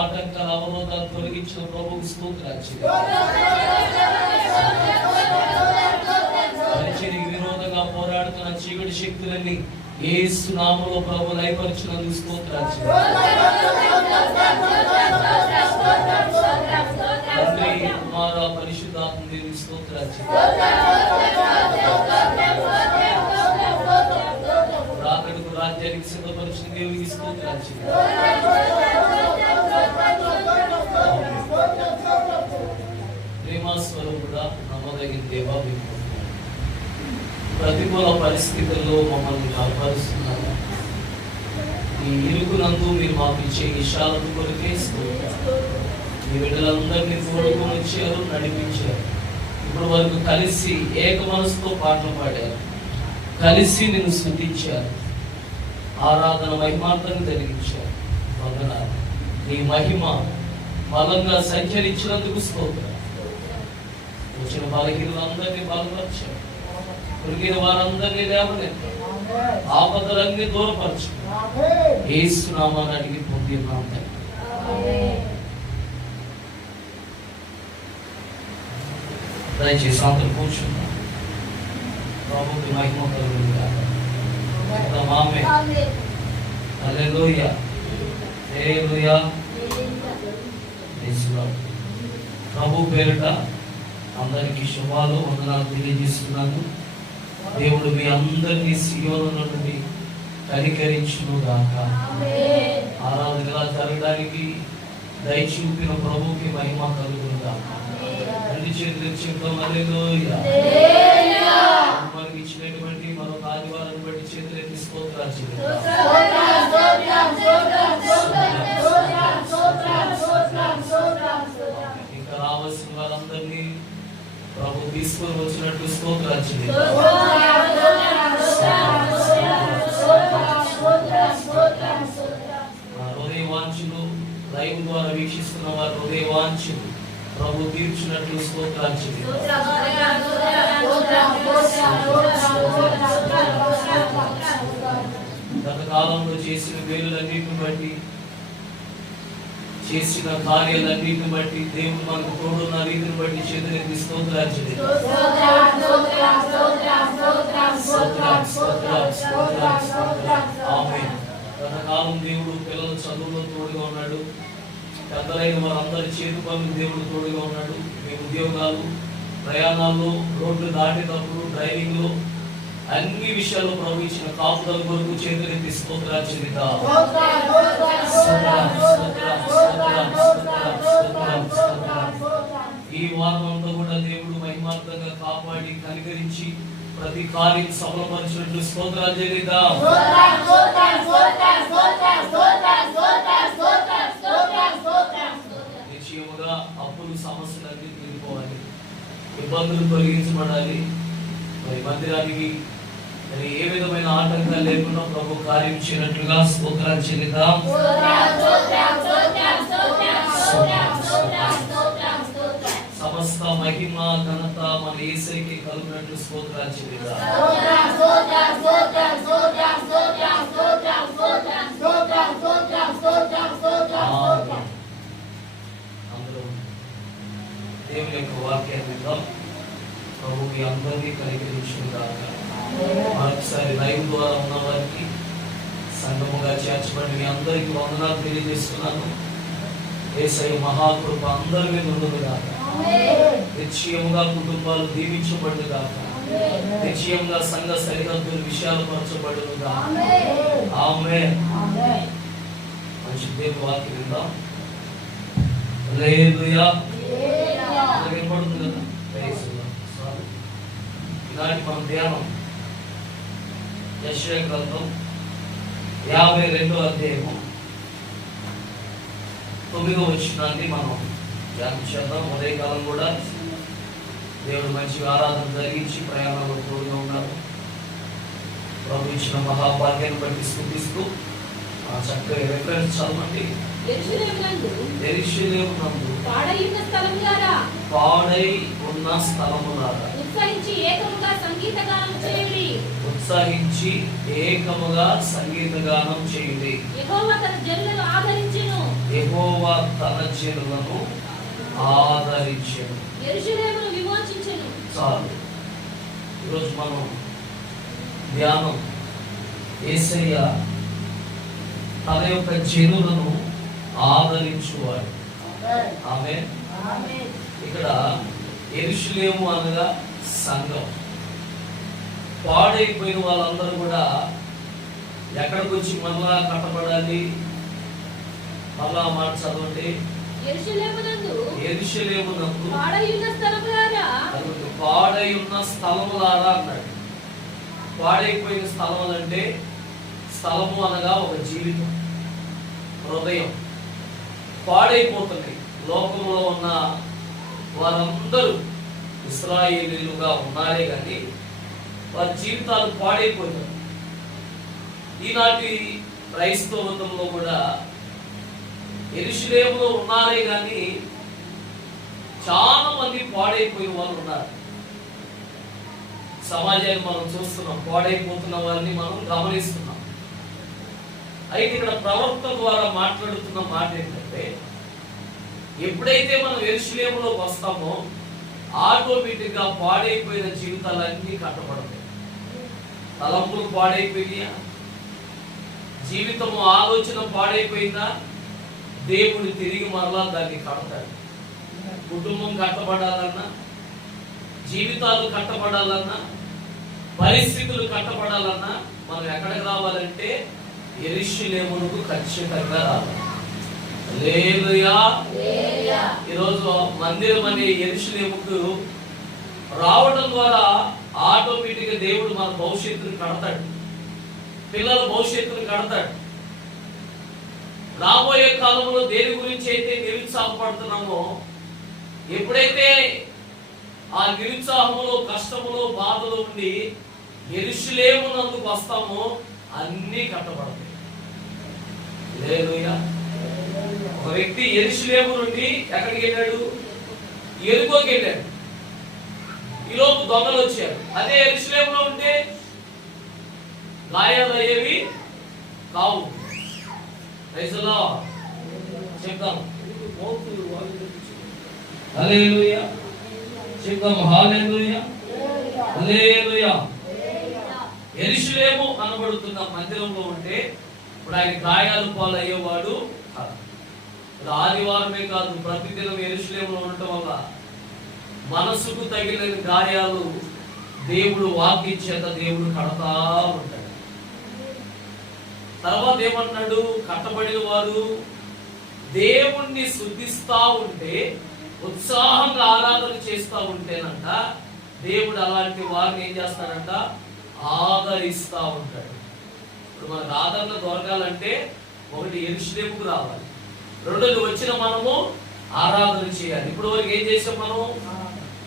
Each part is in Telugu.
ఆటంకాల అవరోధాలు తొలగించిన ప్రభువుకి స్తోత్రాలు. పరిచర్యకు విరోధంగా పోరాడుతున్న చీకటి శక్తులన్నీ యేసు నామములో ప్రభు లయపరిచినందుకు స్తోత్రాలు. తండ్రి కుమార పరిశుద్ధాత్మ దేవునికి స్తోత్రాలు. రాకడకు రాజ్యానికి సిద్ధపరిచిన దేవునికి స్తోత్రాలు. ప్రేమస్వరూపుడా, నమ్మదగిన దేవా, ప్రతికూల పరిస్థితుల్లో మమ్మల్ని బలపరుస్తున్నారు. ఈ ఇరుకునందు మీరు మాకు ఇచ్చే విషయాలకు కొరికే మీ బిడ్డలందరినీ తోడుకొని వచ్చారు, నడిపించారు. ఇప్పుడు వరకు కలిసి ఏక మనసుతో పాటలు పాడారు, కలిసి నిన్ను స్తుతించారు, ఆరాధన మహిమార్థాన్ని జరిగించారు. వందనాలు. నీ మహిమ బలంగా సంచరించినందుకు స్తోత్రం. వచ్చిన బలహీనులందరినీ బలపరిచారు, కొరిగిన వారందరినీ లేవనెత్తారు, ఆపదలన్నీ దూరపరచు. యేసు నామమున అడిగి పొందుతున్నాం తండ్రి. దయచేసి అందరూ కూర్చున్నాం. ప్రభువుకి మహిమ కలుగును గాక. ఆమేన్. హల్లెలూయా. హల్లెలూయా. ప్రభు పేరిట అందరికీ శుభాలు, వందనాలు తెలియజేస్తున్నాను. దేవుడు మీ అందరినీ సీయోను నుండి కనికరించును గాక. ఆరాధనగా జరగడానికి దయచూపిన ప్రభువుకి మహిమ కలుగును గాక. రెండు చేతులు చెప్తాం. హల్లెలూయా. మనకి ఇచ్చినటువంటి మరొక ఆదివారాన్ని బట్టి చేతులు ఎత్తి స్తోత్రాలు చెల్లిద్దాం. ఇంకా రావాల్సిన వారందరినీ ప్రభు తీసుకొని వచ్చినట్టు స్తోత్రాలు చెల్లిద్దాం. హృదయ వాంఛలు లైవ్ ద్వారా వీక్షిస్తున్న వారు హృదయ వాంఛలు ప్రభు తీర్చినట్లు స్తోత్రాలు చెల్లిద్దాం. గత కాలంలో చేసిన మేలులన్నిటిని బట్టి, చేసిన కార్యాలన్నిటిని బట్టి, దేవుడు మనకు తోడున్న రీతిని బట్టి చేతులెత్తి స్తోత్రాలు చెల్లిద్దాం. ఆమేన్. గత కాలం దేవుడు పిల్లల చదువులో తోడుగా ఉన్నాడు. పెద్దలైన వారందరి చేతి పనులు దేవుడు తోడుగా ఉన్నాడు. మీ ఉద్యోగాలు, ప్రయాణాల్లో, రోడ్లు దాటేటప్పుడు, డ్రైవింగ్ లో, అన్ని విషయాల్లో ప్రభు ఇచ్చిన కాపుదల కొరకు చేతులెత్తి స్తోత్రాలు చెల్లిద్దాం. ఈ వారం అంతా కూడా దేవుడు మహిమార్థంగా కాపాడి కనికరించి ప్రతి కార్యం సఫలపరిచినట్లు స్తోత్రాలు చెల్లిద్దాం. నిశ్చయముగా అప్పులు సమస్యలన్నీ తీరిపోవాలి, ఇబ్బందులు తొలగించబడాలి. మరి మందిరానికి మరి ఏ విధమైన ఆటంకాలు లేకుండా ప్రభు కార్యం చేయనట్లుగా స్తోత్రాలు చెల్లిద్దాం. సమస్త మహిమ ఘనత మన యేసుకే కలుగునట్లు స్తోత్రాలు చెల్లిద్దాం. దేవుని యొక్క వాక్యాన్ని విందాం. ప్రభు మీ అందరినీ కనికరించుగాక. మరొకసారి లైవ్ ద్వారా ఉన్న వారికి, సంఘముగా చేర్చబడి మీ అందరికీ వందనాలు తెలియజేస్తున్నాను. యేసయ్య మహాకృప అందరి మీద ఉండుగాక. నిశ్చయముగా కుటుంబాలు దీవించబడుగాక. నిశ్చయంగా సంఘ సరిహద్దులు విశాలపరచబడునుగా. ఆమేన్. మంచి దేవుని వాక్యం విందాం. హల్లెలూయా. వినపడుతుంది కదా? ఈనాటి మన ధ్యానం యెషయా గ్రంథం 52వ అధ్యాయము 9వ వచనాన్ని మనం ధ్యానం చేద్దాం. ఉదయకాలం కూడా దేవుడు మంచి ఆరాధన జరిగించి ప్రయాణంలో తోడుగా ఉన్నారు. ప్రభు ఇచ్చిన మహాభాగ్యాన్ని బట్టి స్తుతిస్తూ చక్కగా రిఫరెన్స్ చదవండి. యెరూషలేము నందు పాడై ఉన్న స్థలములారా ఉత్సహించి ఏకముగా సంగీతగానం చేయుడి. యెహోవా తన జనులను ఆదరించెను. యెరూషలేమును విమోచించెను. చాలు. ఈరోజు మనం ధ్యానం యేసయ్య తన యొక్క జనులను ఆదరించువాడు. ఆమేన్. ఇక్కడ యెరూషలేము అనగా సంఘం. పాడైపోయిన వాళ్ళందరూ కూడా ఎక్కడికి వచ్చి మళ్ళా కట్టబడాలి? మళ్ళా మాట చదవండి. యెరూషలేమునందు పాడై ఉన్న స్థలములారా అన్నాడు. పాడైపోయిన స్థలములు అంటే, స్థలము అనగా ఒక జీవితం, హృదయం పాడైపోతుంది. లోకంలో ఉన్న వారందరూ ఇశ్రాయేలీయులుగా ఉన్నారే కానీ వారి జీవితాలు పాడైపోతాయి. ఈనాటి క్రైస్తవంలో కూడా యెరూషలేములో ఉన్నారే కానీ చాలా మంది పాడైపోయిన వాళ్ళు ఉన్నారు. సమాజాన్ని మనం చూస్తున్నాం, పాడైపోతున్న వారిని మనం గమనిస్తున్నాం. అయితే ఇక్కడ ప్రవక్త ద్వారా మాట్లాడుతున్న మాట ఏంటంటే, ఎప్పుడైతే మనం యెరూషలేములోకి వస్తామో ఆటోమేటిక్ గా పాడైపోయిన జీవితాలన్నీ కట్టబడతాయి. తలంపులు పాడైపోయినాయా? జీవితము ఆలోచన పాడైపోయిందా? దేవుడు తిరిగి మరలా దాన్ని కడతాడు. కుటుంబం కట్టబడాలన్నా, జీవితాలు కట్టబడాలన్నా, పరిస్థితులు కట్టబడాలన్నా మనం ఎక్కడికి రావాలంటే యెరూషలేమునకు ఖచ్చితంగా రావాలి. హల్లెలూయా. ఈరోజు మందిరం అనే యెరూషలేముకు రావడం ద్వారా ఆటోమేటిక్ గా దేవుడు మన భవిష్యత్తును కడతాడు. పిల్లల భవిష్యత్తును కడతాడు. రాబోయే కాలంలో దేని గురించి అయితే నిరుత్సాహపడుతున్నామో, ఎప్పుడైతే ఆ నిరుత్సాహములో, కష్టములో, బాధలో ఉండి యెరూషలేమునందుకు వస్తామో అన్నీ కట్టబడతాయి. హల్లెలూయా. ఒక వ్యక్తి యెరూషలేము నుండి ఎక్కడికి వెళ్ళాడు? యెరికోకి వెళ్ళాడు. ఈలోపు దొంగలు వచ్చారు. అదే యెరూషలేములో ఉంటే గాయాలు అయ్యేవి కావు. రైతులో చెప్తాం హల్లెలూయా, చెప్తాం హల్లెలూయా, హల్లెలూయా. యెరూషలేము అనబడుతున్న మందిరంలో ఉంటే ఇప్పుడు ఆయన గాయాలు పాలయ్యేవాడు. ఆదివారమే కాదు, ప్రతిదినం యెరూషలేములో ఉండటం వల్ల మనసుకు తగిలిన గాయాలు దేవుడు వాక్యం చేత దేవుడు కడతా ఉంటాడు. తర్వాత ఏమన్నాడు? కట్టబడిన వారు దేవుణ్ణి స్తుతిస్తా ఉంటే, ఉత్సాహంగా ఆరాధన చేస్తా ఉంటేనంట దేవుడు అలాంటి వారిని ఏం చేస్తాడంట? ఆదరిస్తా ఉంటాడు. ఇప్పుడు మనకు ఆదరణ దొరకాలంటే ఒకటి యెరూషలేముకు రావాలి, రెండోది వచ్చిన మనము ఆరాధన చేయాలి. ఇప్పుడు వరకు ఏం చేసాం? మనం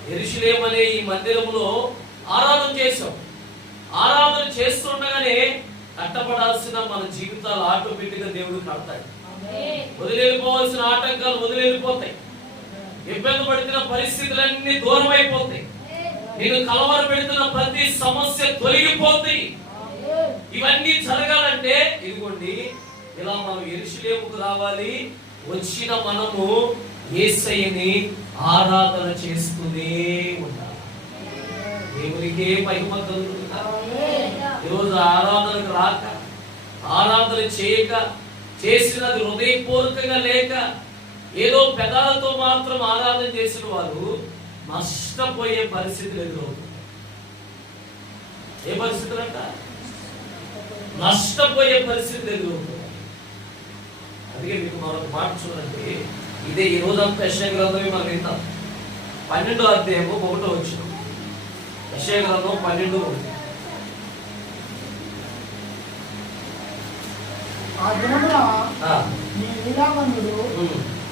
యెరూషలేము అనే ఈ మందిరంలో ఆరాధన చేసాం. ఆరాధన చేస్తుండగానే కట్టబడాల్సిన మన జీవితాలు ఆటోమేటిక్ గా దేవుడు కడతాడు. వదిలేపోవాల్సిన ఆటంకాలు వదిలేపోతాయి. ఇబ్బంది పడుతున్న పరిస్థితులన్నీ దూరం అయిపోతాయి. నేను కలవర పెడుతున్న ప్రతి సమస్య తొలగిపోతాయి. ఇవన్నీ జరగాలంటే ఇదిగోండి, ఇలా మనం యెరూషలేముకు రావాలి. వచ్చిన మనము యేసయ్యని ఆరాధన చేస్తూనే ఉండాలి. దేవునికే మహిమ కలుగుతుంది. ఈరోజు ఆరాధనకు రాక, ఆరాధన చేయక, చేసినది హృదయపూర్వకంగా లేక ఏదో పెదాలతో మాత్రం ఆరాధన చేసిన వారు నష్టపోయే పరిస్థితులు ఎదురవుతుంది. ఏ పరిస్థితులు అంట? నష్టపోయే పరిస్థితులు ఎదురవుతుంది. అందుకే మీకు మరొక మాట చూడండి. ఇదే ఈ రోజంతా యెషయా గ్రంథమే మనం వింటాం. 12వ అధ్యాయము 1వ వచనం. యెషయా గ్రంథం 12:1. ఆ దినమున నీ లీలావంతుడు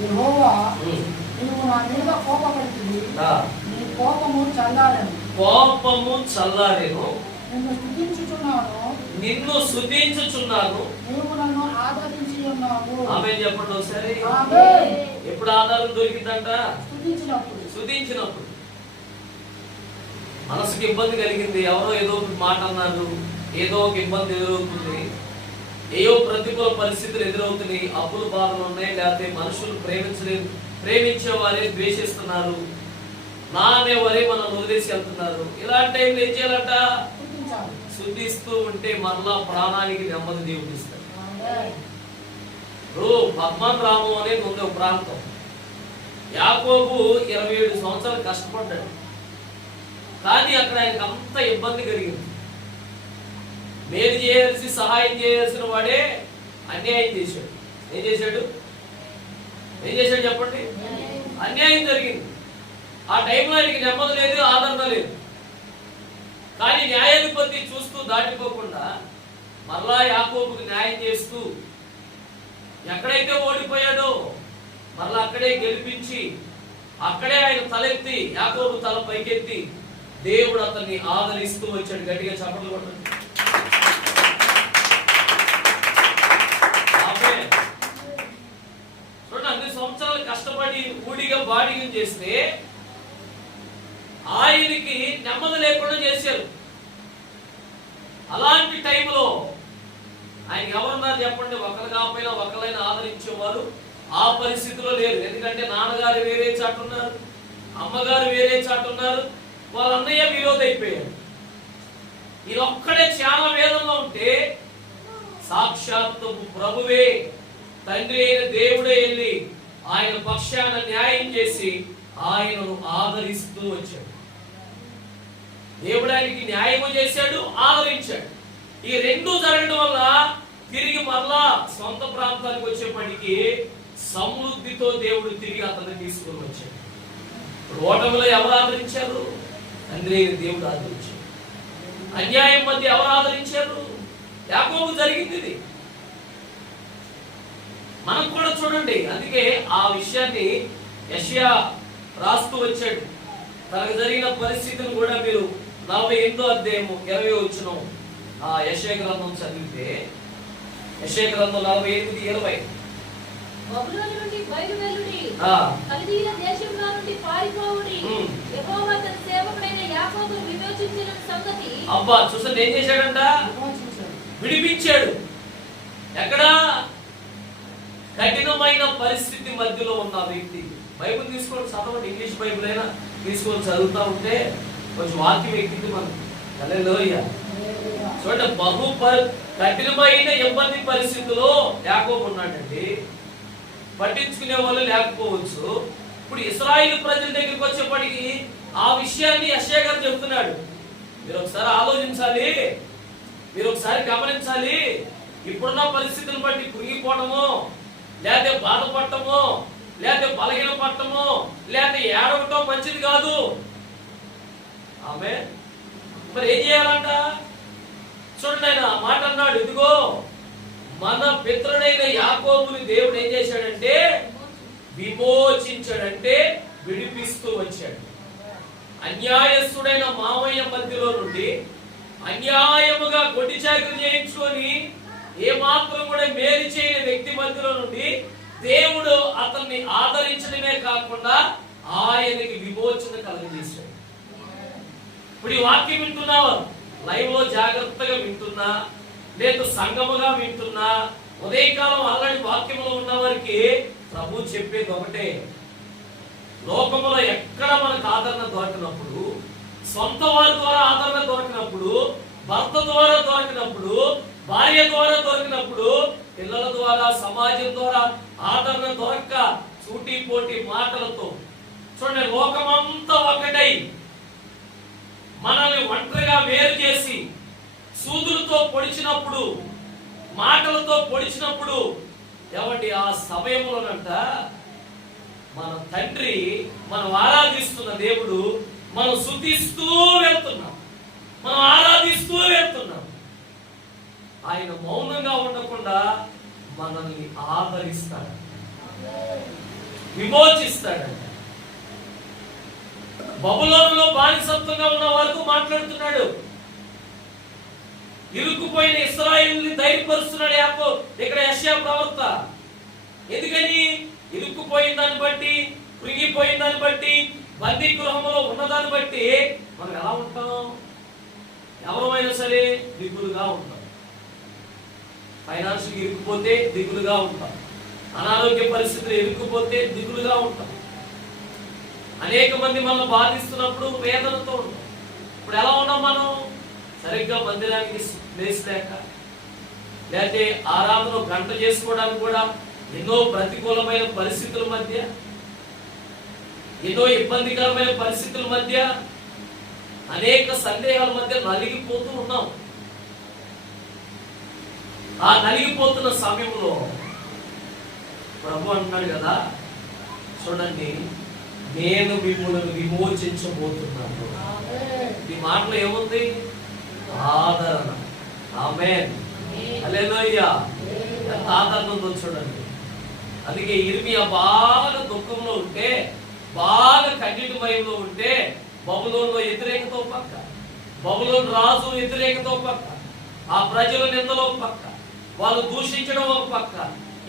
యెహోవా, నీవు నా మీద కోపపడితివి, నీ కోపము చల్లారెను. కోపము చల్లారెను. నిన్ను స్తుతించుచున్నాను, నిన్ను స్తుతించుచున్నాను. నీవు నన్ను ఆదరించి ఉన్నావు. ఆమేన్ చెప్పండి ఒకసారి. ఆమేన్. ఎప్పుడు ఆధారం దొరికిందంట? స్తుతించినప్పుడు. స్తుతించినప్పుడు. మనసుకి ఇబ్బంది కలిగింది, ఎవరో ఏదో ఒక మాట అన్నారు, ఏదో ఒక ఇబ్బంది ఎదురవుతుంది, ఏయో ప్రతికూల పరిస్థితులు ఎదురవుతున్నాయి, అప్పులు బాధలు ఉన్నాయి, లేకపోతే మనుషులు ప్రేమించే వారే ద్వేషిస్తున్నారు, నా అనేవారే మనం వదిలేసి వెళ్తున్నారు. ఇలాంటి టైంలో ఏం చేయాలంట? స్తుతిస్తూ ఉంటే మరలా ప్రాణానికి నెమ్మది దేవుడు ఇస్తాడు. పద్మనాభం అనేది ఉంది ఒక ప్రాంతం. యాకోబు 27 సంవత్సరాలు కష్టపడ్డాడు, కానీ అక్కడ ఆయనకు అంత ఇబ్బంది కలిగింది. మేలు చేయాల్సి, సహాయం చేయాల్సిన వాడే అన్యాయం చేశాడు. ఏం చేశాడు? ఏం చేశాడు చెప్పండి? అన్యాయం జరిగింది. ఆ టైంలో ఆయనకి నెమ్మది లేదు, ఆదరణ లేదు. కానీ న్యాయాధిపతి చూస్తూ దాటిపోకుండా మరలా యాకోబుకి న్యాయం చేస్తూ ఎక్కడైతే ఓడిపోయాడో మరలా అక్కడే గెలిపించి, అక్కడే ఆయన తలెత్తి, యాకోబు తల పైకెత్తి దేవుడు అతన్ని ఆదరిస్తూ వచ్చాడు. గట్టిగా చప్పట్లు కొట్టండి. చూడండి, అన్ని సంవత్సరాలు కష్టపడి ఊడిగా బాడిగం చేస్తే ఆయనకి నెమ్మది లేకుండా చేశారు. అలాంటి టైంలో ఆయన ఎవరున్నారు చెప్పండి? ఒకరు కాకపోయినా ఒకరైనా ఆదరించేవారు ఆ పరిస్థితిలో లేరు. ఎందుకంటే నాన్నగారు వేరే చాటున్నారు, అమ్మగారు వేరే చాటున్నారు, వాళ్ళ అన్నయ్య విరోధి అయిపోయారు. ఈయనొక్కడే చాలా వేదంలో ఉంటే సాక్షాత్తు ప్రభువే, తండ్రి అయిన దేవుడే వెళ్ళి ఆయన పక్షాన న్యాయం చేసి ఆయనను ఆదరిస్తూ వచ్చాడు. దేవుడు ఆయనకి న్యాయము చేశాడు, ఆదరించాడు. ఈ రెండు జరగడం వల్ల తిరిగి మరలా సొంత ప్రాంతానికి వచ్చేప్పటికీ సమృద్ధితో దేవుడు తిరిగి అతన్ని తీసుకుని వచ్చాడు. ఓటమిలో ఎవరు ఆదరించారు? తండ్రి అయిన దేవుడు ఆదరించాడు. అన్యాయం మధ్య ఎవరు ఆదరించారు? యాకోబు జరిగింది ఇది. మనం కూడా చూడండి. అందుకే ఆ విషయాన్ని యెషయా రాస్తూ వచ్చాడు. తనకు జరిగిన పరిస్థితిని కూడా మీరు 48వ అధ్యాయము 20వ వచనం ఆ యెషయా గ్రంథం చదివితే, యెషయా గ్రంథం 48:20. బబులోను నుండి బయలువెళ్ళుడి, కల్దీయుల దేశంలో నుండి పారిపోవుడి, యెహోవా తన సేవకుడైన యాకోబును విమోచించిన సంగతి. అబ్బా చూసండి, ఏం చేశాడంట? విడిపించాడు. ఎక్కడ? కఠినమైన పరిస్థితి మధ్యలో ఉన్న వ్యక్తి. బైబిల్ తీసుకొని చదవండి, ఇంగ్లీష్ బైబిల్ అయినా తీసుకొని చదువుతా ఉంటే కొంచెం వాక్యం ఎక్కింది మనకు. హల్లెలూయా. చూడండి, కఠినమైన ఇబ్బంది పరిస్థితిలో యాకోబు ఉన్నాడండి. పట్టించుకునే వాళ్ళు లేకపోవచ్చు. ఇప్పుడు ఇశ్రాయేలు ప్రజల దగ్గరికి వచ్చేప్పటికి ఆ విషయాన్ని యెషయా గారు చెప్తున్నాడు. మీరు ఒకసారి ఆలోచించాలి, మీరు ఒకసారి గమనించాలి. ఇప్పుడున్న పరిస్థితులను బట్టి కృంగిపోవడమో, లేకపోతే బాధపడటమో, లేకపోతే బలహీన పడటమో, లేకపోతే ఏడవటం మంచిది కాదు. ఆమె మరి ఏం చేయాలంట? చూడండి, ఆయన మాట అన్నాడు, ఇదిగో మన పితరుడైన యాకోబుని దేవుడు ఏం చేశాడంటే విమోచించాడంటే విడిపిస్తూ వచ్చాడు. అన్యాయస్తుడైన మామయ్య మధ్యలో నుండి అన్యాయముగా కొట్టి చాకరీ చేయించుకొని ఏమాత్రం కూడా మేలు చేయని వ్యక్తి మధ్యలో నుండి దేవుడు అతన్ని ఆదరించడమే కాకుండా ఆయనకి విమోచన కలుగజేశాడు. ఇప్పుడు ఈ వాక్యం వింటున్నావా? లైవ్ లో జాగ్రత్తగా వింటున్నా, లేదు సంగముగా వింటున్నా, ఉదయకాలం ఆల్రెడీ వాక్యంలో ఉన్న వారికి ప్రభు చెప్పేది ఒకటే, లోకములో ఎక్కడ మనకు ఆదరణ దొరకనప్పుడు, సొంత వారి ద్వారా ఆదరణ దొరకనప్పుడు, భర్త ద్వారా దొరకనప్పుడు, భార్య ద్వారా దొరికినప్పుడు, పిల్లల ద్వారా, సమాజం ద్వారా ఆదరణ దొరక్క సూటి పోటీ మాటలతో చూడండి, లోకమంతా ఒకటై మనల్ని ఒంటరిగా వేరు చేసి సూదులతో పొడిచినప్పుడు, మాటలతో పొడిచినప్పుడు, ఏమండి ఆ సమయంలోనంట మన తండ్రి, మనం ఆరాధిస్తున్న దేవుడు, మనం స్తుతిస్తూ వెళ్తున్నాం, మనం ఆరాధిస్తూ వెళ్తున్నాం. ఆయన మౌనంగా ఉండకుండా మనల్ని ఆదరిస్తాడు, విమోచిస్తాడంట. బబులోనులో బానిసత్వంగా ఉన్న వారితో మాట్లాడుతున్నాడు. ఇరుక్కుపోయిన ఇశ్రాయేలుని ధైర్యపరుస్తున్నాడు యాకోబు. ఇక్కడ యెషయా ప్రవక్త. ఎందుకని? ఇరుక్కుపోయిన దాన్ని బట్టి, కృంగిపోయిన దాన్ని బట్టి, బందీ గృహంలో ఉన్నదాన్ని బట్టి మనం ఎలా ఉంటాం? ఎవరైనా సరే దిగులుగా ఉంటాం. ఫైనాన్షియల్ ఇరుక్కుపోతే దిగులుగా ఉంటాం. అనారోగ్య పరిస్థితులు ఇరుక్కుపోతే దిగులుగా ఉంటాం. అనేక మంది మనల్ని బాధిస్తున్నప్పుడు వేదనతో ఉంటాం. ఇప్పుడు ఎలా ఉన్నాం మనం? సరిగ్గా మందిరానికి ప్లేస్ లేక, లేకపోతే ఆరాధన గంట చేసుకోవడానికి కూడా ఎన్నో ప్రతికూలమైన పరిస్థితుల మధ్య, ఎన్నో ఇబ్బందికరమైన పరిస్థితుల మధ్య, అనేక సందేహాల మధ్య నలిగిపోతూ ఉన్నాం. ఆ నలిగిపోతున్న సమయంలో ప్రభు అంటున్నాడు కదా, చూడండి, నేను మిమ్మల్ని విమోచించబోతున్నాను. ఈ మాటలో ఏముంది? ఆదరణ. ఆమేన్, హల్లెలూయా. ఎంత ఆదరణ ఉందో చూడండి. అందుకే ఇర్మియా బాగా దుఃఖంలో ఉంటే, బాగా కన్నీటి భయంలో ఉంటే, బబులోనులో వ్యతిరేకతో పక్క, బబులోను రాజు వ్యతిరేకతో పక్క, ఆ ప్రజల నిందలో పక్క, వాళ్ళు దూషించడం ఒక పక్క,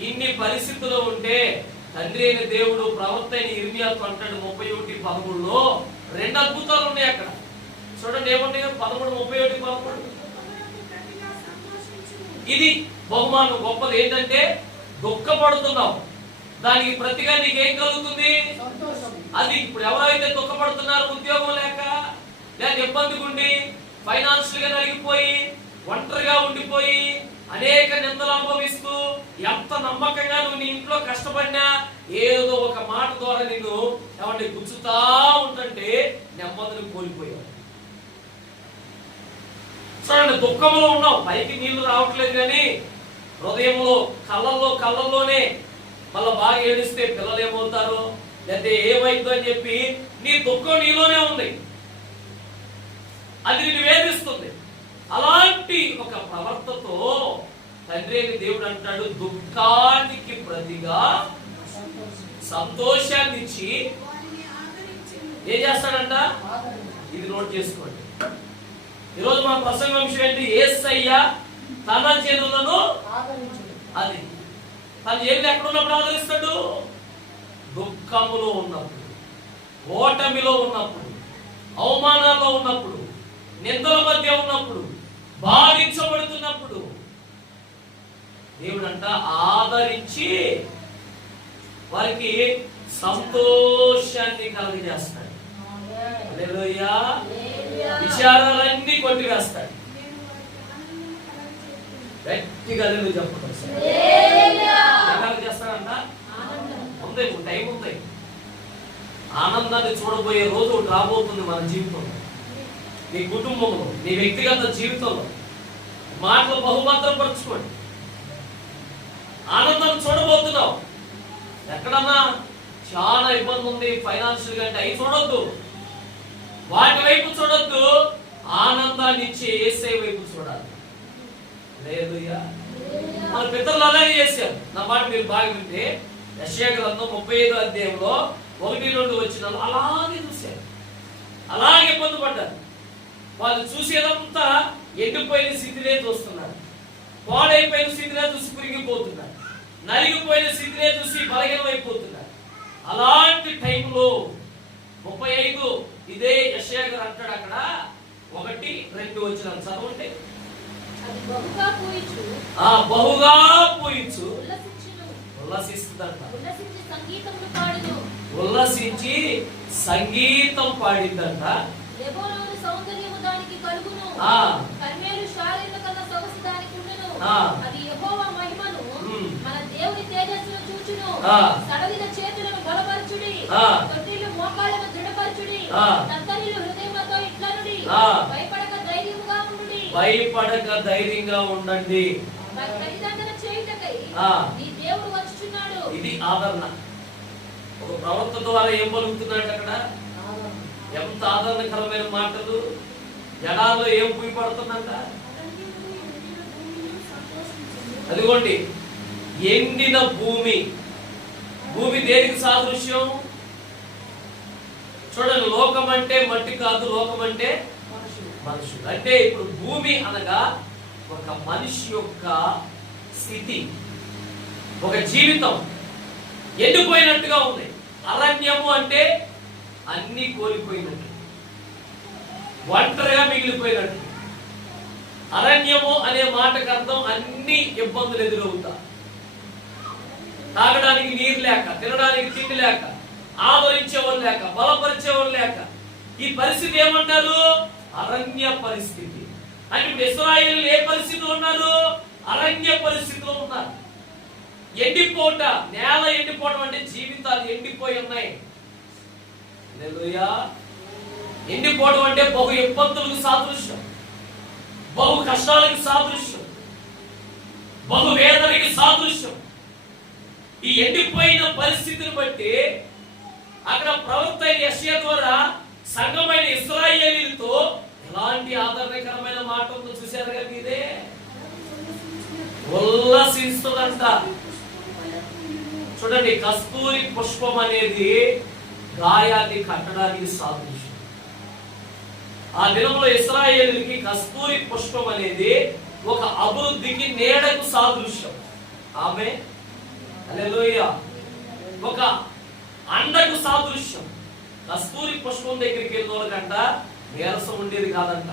ఇన్ని పరిస్థితుల్లో ఉంటే తండ్రి అయిన దేవుడు ప్రవక్త అయిన ఇర్మియాతో అంటాడు 31:13లో రెండు అద్భుతాలు ఉన్నాయి అక్కడ. చూడండి ఏముంటాయి? 13:31-13. ఇది బహుమానం గొప్పది. ఏంటంటే దుఃఖపడుతున్నావు, దానికి ప్రతిగా నీకేం కలుగుతుంది? అది. ఇప్పుడు ఎవరైతే దుఃఖపడుతున్నారో, ఉద్యోగం లేక, లేదా ఇబ్బందిగా ఉండి, ఫైనాన్షియల్ గా నలిగిపోయి, ఒంటరిగా ఉండిపోయి, అనేక నిందలు అనుభవిస్తూ, ఎంత నమ్మకంగా నువ్వు నీ ఇంట్లో కష్టపడినా ఏదో ఒక మాట ద్వారా నిన్ను ఏమంటే గుచ్చుతా ఉంటుంటే నెమ్మదిని కోల్పోయావు. చూడండి, దుఃఖంలో ఉన్నావు, పైకి నీళ్లు రావట్లేదు కానీ హృదయంలో, కళ్ళల్లోనే మళ్ళీ బాగా ఏడిస్తే పిల్లలు ఏమవుతారో, లేకపోతే ఏమైందో అని చెప్పి నీ దుఃఖం నీలోనే ఉంది, అది నిన్ను వేధిస్తుంది. అలాంటి ఒక ప్రవర్తతో తండ్రి అయిన దేవుడు అంటాడు, దుఃఖానికి ప్రతిగా సంతోషాన్ని ఇచ్చి ఏం చేస్తాడంట? ఇది నోట్ చేసుకోండి. ఈరోజు మన ప్రసంగం విషయం ఏంటి? యేసయ్య తన జనులను అది తన జనులు ఎక్కడున్నప్పుడు ఆదరిస్తాడు? దుఃఖములో ఉన్నప్పుడు, ఓటమిలో ఉన్నప్పుడు, అవమానాల్లో ఉన్నప్పుడు, నిందల మధ్య ఉన్నప్పుడు, బాధించబడుతున్నప్పుడు దేవుడంట ఆదరించి వారికి సంతోషాన్ని కలుగజేస్తాడు. హల్లెలూయా. విచారాలన్నీ కొట్టివేస్తాడు. గట్టిగా హల్లెలూయా చెప్పండి. చేస్తాడంట. ఉంది, టైం ఉంది. ఆనందాన్ని చూడబోయే రోజు ఒకటి రాబోతుంది మన జీవితంలో, నీ కుటుంబంలో, నీ వ్యక్తిగత జీవితంలో. మాటలు బహుభద్రపరచుకోండి. ఆనందాన్ని చూడబోతున్నావు. ఎక్కడన్నా చాలా ఇబ్బంది ఉంది ఫైనాన్షియల్ గా అంటే అవి చూడొద్దు, వాటి వైపు చూడొద్దు. ఆనందాన్ని ఇచ్చే యేసయ్య వైపు చూడాలి. హల్లెలూయా. మన పితరులు అలాగే చేశారు. నా మాట మీరు బాగా వింటే, యెషయా గ్రంథం 35వ అధ్యాయంలో 1-2 వచనాలు అలాగే చూశారు, అలాగే ఇబ్బంది పడ్డారు. వాళ్ళు చూసేదంతా ఎండిపోయిన స్థితినే చూస్తున్నారు, పాడైపోయిన స్థితినే చూసి కురిగిపోతున్నారు, నలిగిపోయిన స్థితినే చూసి బలహీనమైపోతున్నారు. అలాంటి టైంలో 35 ఇదే యెషయా గారు అంటాడు అక్కడ 1-2 వచనాలు చదవండి. బహుగా పూయించు ఉల్లసిస్తుందంట. ఉల్లసించి సంగీతం పాడిందంట. లెబానోను సౌందర్యము దానికి కలుగును, ఆ కర్మేలు శారీరక కన్నా సొగసు దానికి ఉండును. ఆ. అది యెహోవా మహిమను మన దేవుని తేజస్సును చూచును. ఆ. సడలిన చేతులను బలపరచుడి, ఆ. తొట్టిల్లు మోకాళ్ళను దృఢపరచుడి, ఆ. తంతరిల్లు హృదయముతో ఇట్లనుడి, ఆ. భయపడక ధైర్యముగా ఉండుడి. భయపడక ధైర్యంగా ఉండండి. పరిదండన చేయుటకై ఆ. నీ దేవుడు వచ్చుచున్నాడు. ఇది ఆదరణ. ఒక ప్రవక్త ద్వారా ఏం పలుకుతున్నాడు అక్కడ? ఎంత ఆదరణకరమైన మాటలు. జనాల్లో ఏం పూయి పడుతుందంట? అదిగోండి, ఎండిన భూమి. భూమి దేనికి సాదృశ్యం? చూడండి, లోకం అంటే మట్టి కాదు, లోకం అంటే మనుషులు. అంటే ఇప్పుడు భూమి అనగా ఒక మనిషి యొక్క స్థితి, ఒక జీవితం ఎండిపోయినట్టుగా ఉంది. అరణ్యము అంటే అన్ని కోల్పోయినట్టు, ఒంటరిగా మిగిలిపోయినట్టు. అరణ్యము అనే మాటకు అర్థం అన్ని ఇబ్బందులు ఎదురవుతా, తాగడానికి నీరు లేక, తినడానికి తిండి లేక, ఆదరించేవాళ్ళు లేక, బలపరిచేవాళ్ళు లేక, ఈ పరిస్థితి ఏమంటారు? అరణ్య పరిస్థితి. అంటే ఇప్పుడు ఇశ్రాయేలు ఏ పరిస్థితిలో ఉన్నారు? అరణ్య పరిస్థితిలో ఉన్నారు. ఎండిపోట, నేల ఎండిపోవడం అంటే జీవితాలు ఎండిపోయి ఉన్నాయి. హల్లెలూయా. ఎండిపోవడం అంటే బహు ఇబ్బందులకు సాదృశ్యం, బహు కష్టాలకు సాదృశ్యం, బహు వేదనకి సాదృశ్యం. ఈ ఎండిపోయిన పరిస్థితిని బట్టి అక్కడ ప్రవక్త అయిన యెషయా ద్వారా సంఘమైన ఇశ్రాయేలీయులతో ఎలాంటి ఆదరణకరమైన మాట ఉందో చూశారుగా మీరే. ఉల్లసిస్తుందంట. చూడండి, కస్తూరి పుష్పం అనేది గాయాన్ని కట్టడానికి సాదృశ్యం. ఆ దినంలో ఇశ్రాయేలుకి కస్తూరి పుష్పం అనేది ఒక అభివృద్ధికి, నీడకు సాదృశ్యం. ఆమె హల్లెలూయా. ఒక అండకు సాదృశ్యం. కస్తూరి పుష్పం దగ్గరికి వెళ్ళినోళ్ళకంట నీరసం ఉండేది కాదంట,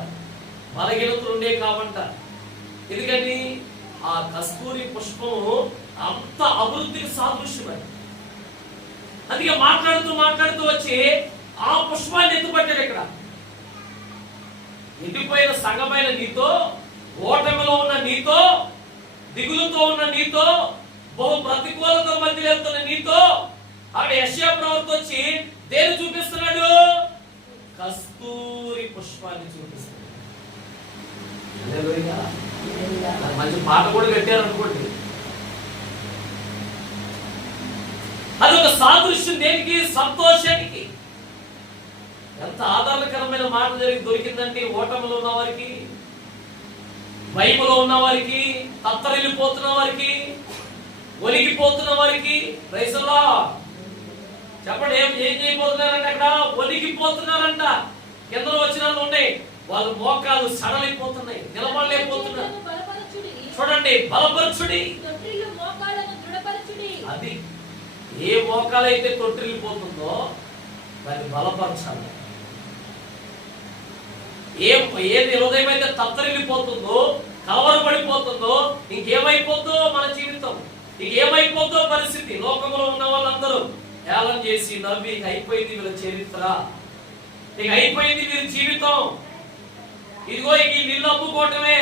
బలహీనతలు ఉండే కావంట. ఎందుకని? ఆ కస్తూరి పుష్పము అంత అభివృద్ధికి సాదృశ్యమని. అందుకే మాట్లాడుతూ మాట్లాడుతూ వచ్చి ఆ పుష్పాన్ని ఎత్తుపట్టాడు. ఇక్కడ ఎండిపోయిన సంఘమైన నీతో, ఓటమిలో ఉన్న నీతో, దిగులుతో ఉన్న నీతో, బహు ప్రతికూలత మధ్య వెళ్తున్న నీతో అక్కడ యెషయా ప్రవక్త వచ్చి దేని చూపిస్తున్నాడు? కస్తూరి పుష్పాన్ని చూపిస్తున్నాడు. హల్లెలూయా. మంచి పాట కూడా పెట్టారు అనుకోండి. అది ఒక సాదృశ్యం దేనికి? సంతోషానికి. ఎంత ఆదరణకరమైన మాట దొరికిందండి ఓటమిలో ఉన్న వారికి, భయములో ఉన్న వారికి, తత్తరిల్లిపోతున్న వారికి, ఒలిగిపోతున్న వారికి. Praise the lord. చెప్పండి, ఏం చేయబోతున్నారంట? అక్కడ ఒలిగిపోతున్నారంట. కిందలో వచ్చిన వాళ్ళు ఉన్నాయి, వాళ్ళ మోకాలు సడలిపోతున్నాయి, నిలబడలేకపోతున్నారు. చూడండి, బలపరచుడి. అది ఏ మోకాలైతే తొట్టిల్లిపోతుందో దాన్ని బలపరచాలి. ఏది హృదయం అయితే తత్తరిల్లిపోతుందో, కలవరపడిపోతుందో, ఇంకేమైపోతుందో మన జీవితం, ఇంకేమైపోతుందో పరిస్థితి. లోకంలో ఉన్న వాళ్ళందరూ ఏలం చేసి నవ్వి అయిపోయింది వీళ్ళ చరిత్ర, ఇక అయిపోయింది వీళ్ళ జీవితం, ఇదిగో ఇక వీళ్ళు అమ్ముకోవటమే,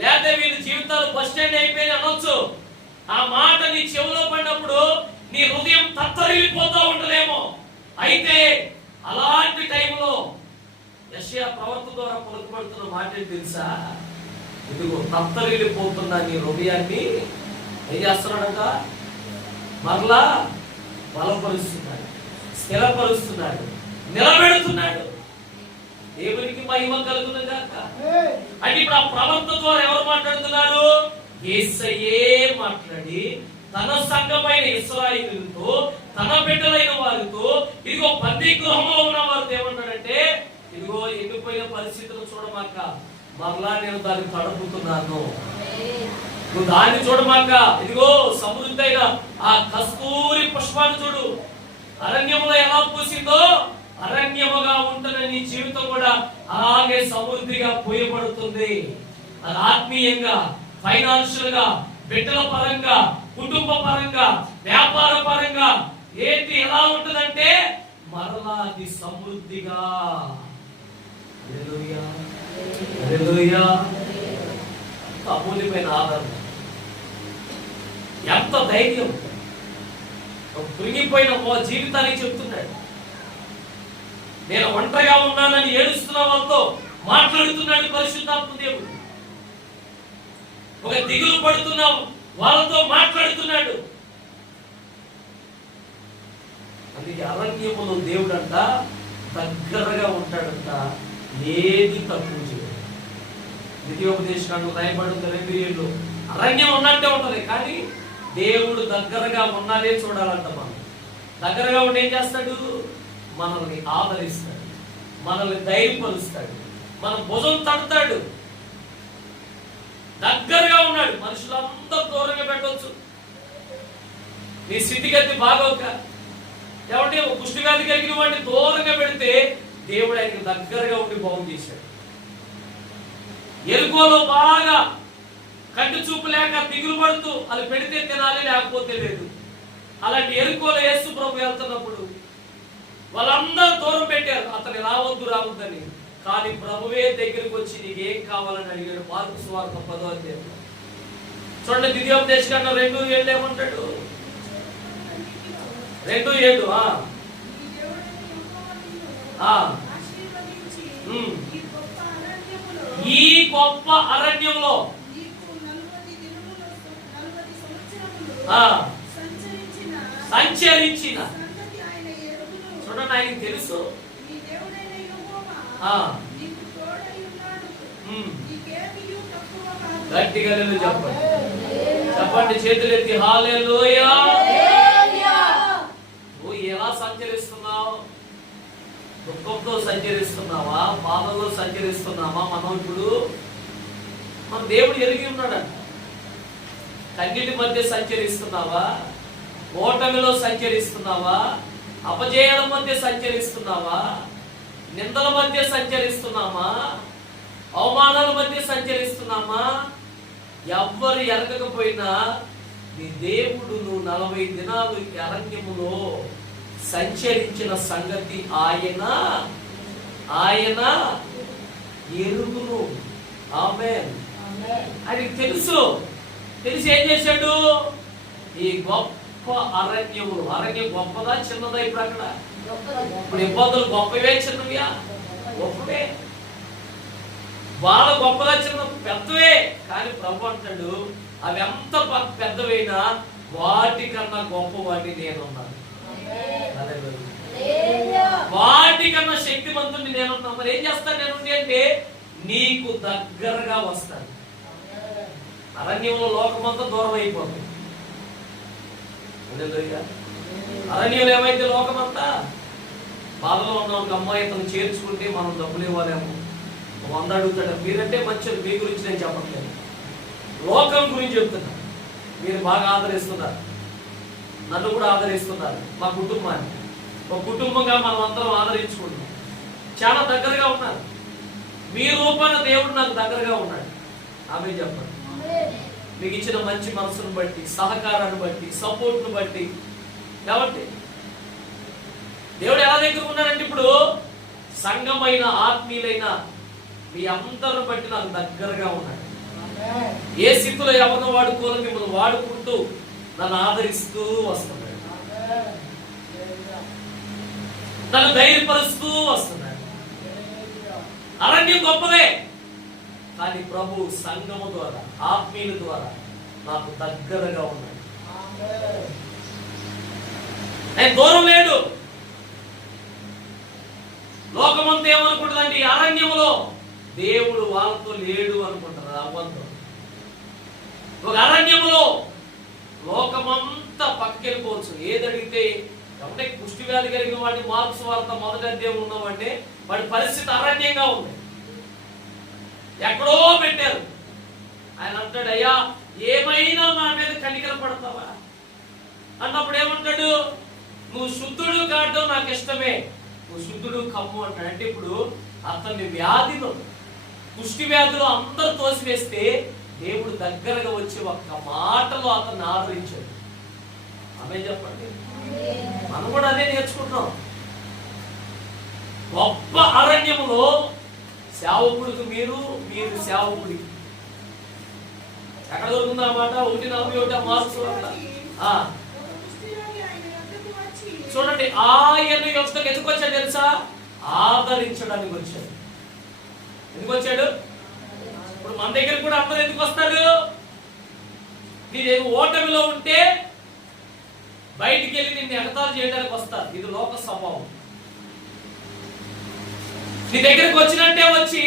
లేకపోతే వీళ్ళ జీవితాలు బస్ స్టాండ్ అయిపోయినాయి అనొచ్చు. ఆ మాట నీ చెవిలో పడినప్పుడు నీ హృదయం తత్తరిల్లిపోతూ ఉండలేమో. అయితే అలాంటి టైంలో యెషయా ప్రవక్త ద్వారా పలుకుబడుతున్న మాట ఏంటి తెలుసా? ఇదిగో తత్తరిల్లిపోతున్న నీ హృదయాన్ని ఏం చేస్తున్నాడంట? మరలా బలపరుస్తున్నాడు, స్థిరపరుస్తున్నాడు, నిలబెడుతున్నాడు. దేవునికి మహిమ కలుగును గాక. అంటే ఇప్పుడు ఆ ప్రవక్త ద్వారా ఎవరు మాట్లాడుతున్నారు? యేసయ్యే మాట్లాడి తన సంఘమైన ఇశ్రాయేలుతో, తన బిడ్డలైన వారితో, ఇదిగో బందీ గృహంలో ఉన్న వారితో ఏమన్నాడంటే, ఇదిగో ఎండిపోయిన పరిస్థితులు చూడమాక, మరలా నేను దాన్ని తడుపుతున్నాను. నువ్వు దాన్ని చూడమాక, ఇదిగో సమృద్ధి అయిన ఆ కస్తూరి పుష్పాన్ని చూడు. అరణ్యములో ఎలా పూసిందో అరణ్యముగా ఉంటున్న నీ జీవితం కూడా అలాగే సమృద్ధిగా పూయబడుతుంది. అది ఆత్మీయంగా, ఫైనాన్షియల్ గా, బిడ్డల పరంగా, కుటుంబ పరంగా, వ్యాపార పరంగా, ఏంటి ఎలా ఉంటుందంటే మరలా అది సమృద్ధిగా. హల్లెలూయా, హల్లెలూయా. ఎంత అమూల్యమైన ఆదరణ, ఎంత ధైర్యం. కృంగిపోయిన జీవితానికి చెప్తున్నాడు. నేను ఒంటరిగా ఉన్నానని ఏడుస్తున్న వాళ్ళతో మాట్లాడుతున్నాడు పరిశుద్ధాత్మ దేవుడు. ఒక దిగులు పడుతున్న వాళ్ళతో మాట్లాడుతున్నాడు. అందుకే అరణ్యములో దేవుడు అంట దగ్గరగా ఉంటాడంట, ఏది తక్కువ చేయడు. ద్వితీయోపదేశకాండం రాయబడింది 2:7. అరణ్యం ఉన్నట్టే ఉంటది, కానీ దేవుడు దగ్గరగా ఉన్నాడే చూడాలంట. మనం దగ్గరగా ఉండి ఏం చేస్తాడు? మనల్ని ఆదరిస్తాడు, మనల్ని ధైర్యపరుస్తాడు, మన భుజం తడతాడు. దగ్గరగా ఉన్నాడు. మనుషులందరూ దూరంగా పెట్టవచ్చు. నీ స్థితిగతి బాగోక ఏమంటే కుష్టి వ్యాధి కలిగిన వాడిని దూరంగా పెడితే దేవుడు ఆయనకి దగ్గరగా ఉండి బాగు చేశాడు. ఎరుకోలో బాగా కంటి చూపు లేక దిగులు పడుతూ అది పెడితే తినాలి, లేకపోతే లేదు. అలాంటి ఎరుకోలో యేసు ప్రభు వెళ్తున్నప్పుడు వాళ్ళందరూ దూరం పెట్టారు, అతని రావద్దని. కానీ ప్రభువే దగ్గరికి వచ్చి నీకేం కావాలని అడిగాడు. మార్కు సువార్త 10వ అధ్యాయం చూడండి. ద్వితీయోపదేశకాండం 2:7 ఏమంటాడు? 2:7 ఈ గొప్ప అరణ్యంలో సంచరించిన చూడండి, ఆయనకి తెలుసు. గట్టిగా చెప్పండి, చెప్పండి, చేతులెత్తి హల్లెలూయా. నువ్వు ఎలా సంచరిస్తున్నావు? దుఃఖంతో సంచరిస్తున్నావా? బాధలో సంచరిస్తున్నావా? మనం ఇప్పుడు మన దేవుడు ఎరిగి ఉన్నాడంట. కన్నిటి మధ్య సంచరిస్తున్నావా? ఓటమిలో సంచరిస్తున్నావా? అపజయాల మధ్య సంచరిస్తున్నావా? నిందల మధ్య సంచరిస్తున్నామా? అవమానాల మధ్య సంచరిస్తున్నామా? ఎవ్వరు ఎరగకపోయినా నీ దేవుడు నువ్వు 40 దినాలు అరణ్యములో సంచరించిన సంగతి ఆయన ఎరుగును. ఆమేన్. ఆయనకి తెలుసు. తెలిసి ఏం చేశాడు? ఈ గొప్ప అరణ్యం గొప్పదా చిన్నదా? ఇప్పుడు అక్కడ ఇప్పుడు ఇబ్బందులు గొప్పవే చిన్నవియా? గొప్పవే. వాళ్ళ గొప్పదా చిన్న పెద్దవే. కానీ ప్రభు అంటాడు అవి ఎంత పెద్దవైనా వాటికన్నా గొప్ప వాటి నేనున్నాను, వాటికన్నా శక్తివంతుని నేనున్నాను. మరి ఏం చేస్తాను నేనుండి అంటే నీకు దగ్గరగా వస్తాను. అరణ్యంలో లోకమంతా దూరం అయిపోతుంది. అరణ్యంలో ఏమైతే లోకమంతా బాధలో ఉన్న ఒక అమ్మాయి తను చేర్చుకుంటే మనం డబ్బులు ఇవ్వాలేమో, 100 అడుగుతాడు. మీరంటే మంచిది, మీ గురించి నేను చెప్పట్లేదు, లోకం గురించి చెప్తున్నా. మీరు బాగా ఆదరిస్తున్నారు, నన్ను కూడా ఆదరిస్తున్నారు, మా కుటుంబాన్ని. ఒక కుటుంబంగా మనం అందరం ఆదరించుకుంటున్నాం. చాలా దగ్గరగా ఉన్నారు. మీ రూపాన దేవుడు నాకు దగ్గరగా ఉన్నాడు. ఆమె చెప్పండి. మీకు ఇచ్చిన మంచి మనసును బట్టి, సహకారాన్ని బట్టి, సపోర్ట్ను బట్టి. కాబట్టి దేవుడు ఎలా దగ్గర ఉన్నాడంటే ఇప్పుడు సంఘమైన ఆత్మీయులైన మీ అందరిని బట్టి నాకు దగ్గరగా ఉన్నాడు. ఏ స్థితిలో ఎవరిని వాడుకోవాలో మిమ్మల్ని వాడుకుంటూ నన్ను ఆదరిస్తూ వస్తున్నాడు, నన్ను ధైర్యపరుస్తూ వస్తున్నాడు. అరణ్యం గొప్పదే, కానీ ప్రభు సంఘము ద్వారా, ఆత్మీయుల ద్వారా నాకు దగ్గరగా ఉన్నాడు. ఆయన దూరం లేడు. లోకమంతా ఏమనుకుంటుందండి? అరణ్యములో దేవుడు వాళ్ళతో లేడు అనుకుంటారు. అబద్ధం. ఒక అరణ్యములో లోకమంతా పక్కకెళ్ళిపోవచ్చు. ఏదడిగితే కాబట్టి కుష్టి వ్యాధి కలిగిన వాడిని మార్కు సువార్త 1వ అధ్యాయం ఉన్నామంటే వాడి పరిస్థితి అరణ్యంగా ఉంది. ఎక్కడో పెట్టారు. ఆయన అంటాడు, అయ్యా ఏమైనా నా మీద కనికర పడతావా అన్నప్పుడు ఏమంటాడు? నువ్వు శుద్ధుడు కావడం నాకు ఇష్టమే, నువ్వు శుద్ధుడు కమ్ము అంటాడు. అంటే ఇప్పుడు అతన్ని వ్యాధిలో, కుష్టి వ్యాధిలో అందరూ తోసివేస్తే దేవుడు దగ్గరగా వచ్చి ఒక్క మాటలో అతన్ని ఆదరించాడు. ఆమె చెప్పండి. మనం కూడా అదే నేర్చుకుంటాం. గొప్ప అరణ్యములో సేవకుడికి మీరు సేవకుడి ఎక్కడ దొరుకుతుందా మాట? 1:41 మార్క్స్ చూడండి. ఆయన యొక్కకు ఎందుకు వచ్చాడు తెలుసా? ఆదరించడానికి వచ్చాడు. ఎందుకు వచ్చాడు? ఇప్పుడు మన దగ్గర కూడా అందరూ ఎందుకు వస్తాడు? నీదేమి ఓటమిలో ఉంటే బయటికి వెళ్ళి నిన్ను ఎగతాళి చేయడానికి వస్తారు. ఇది లోక స్వభావం. నీ దగ్గరకు వచ్చినట్టే వచ్చి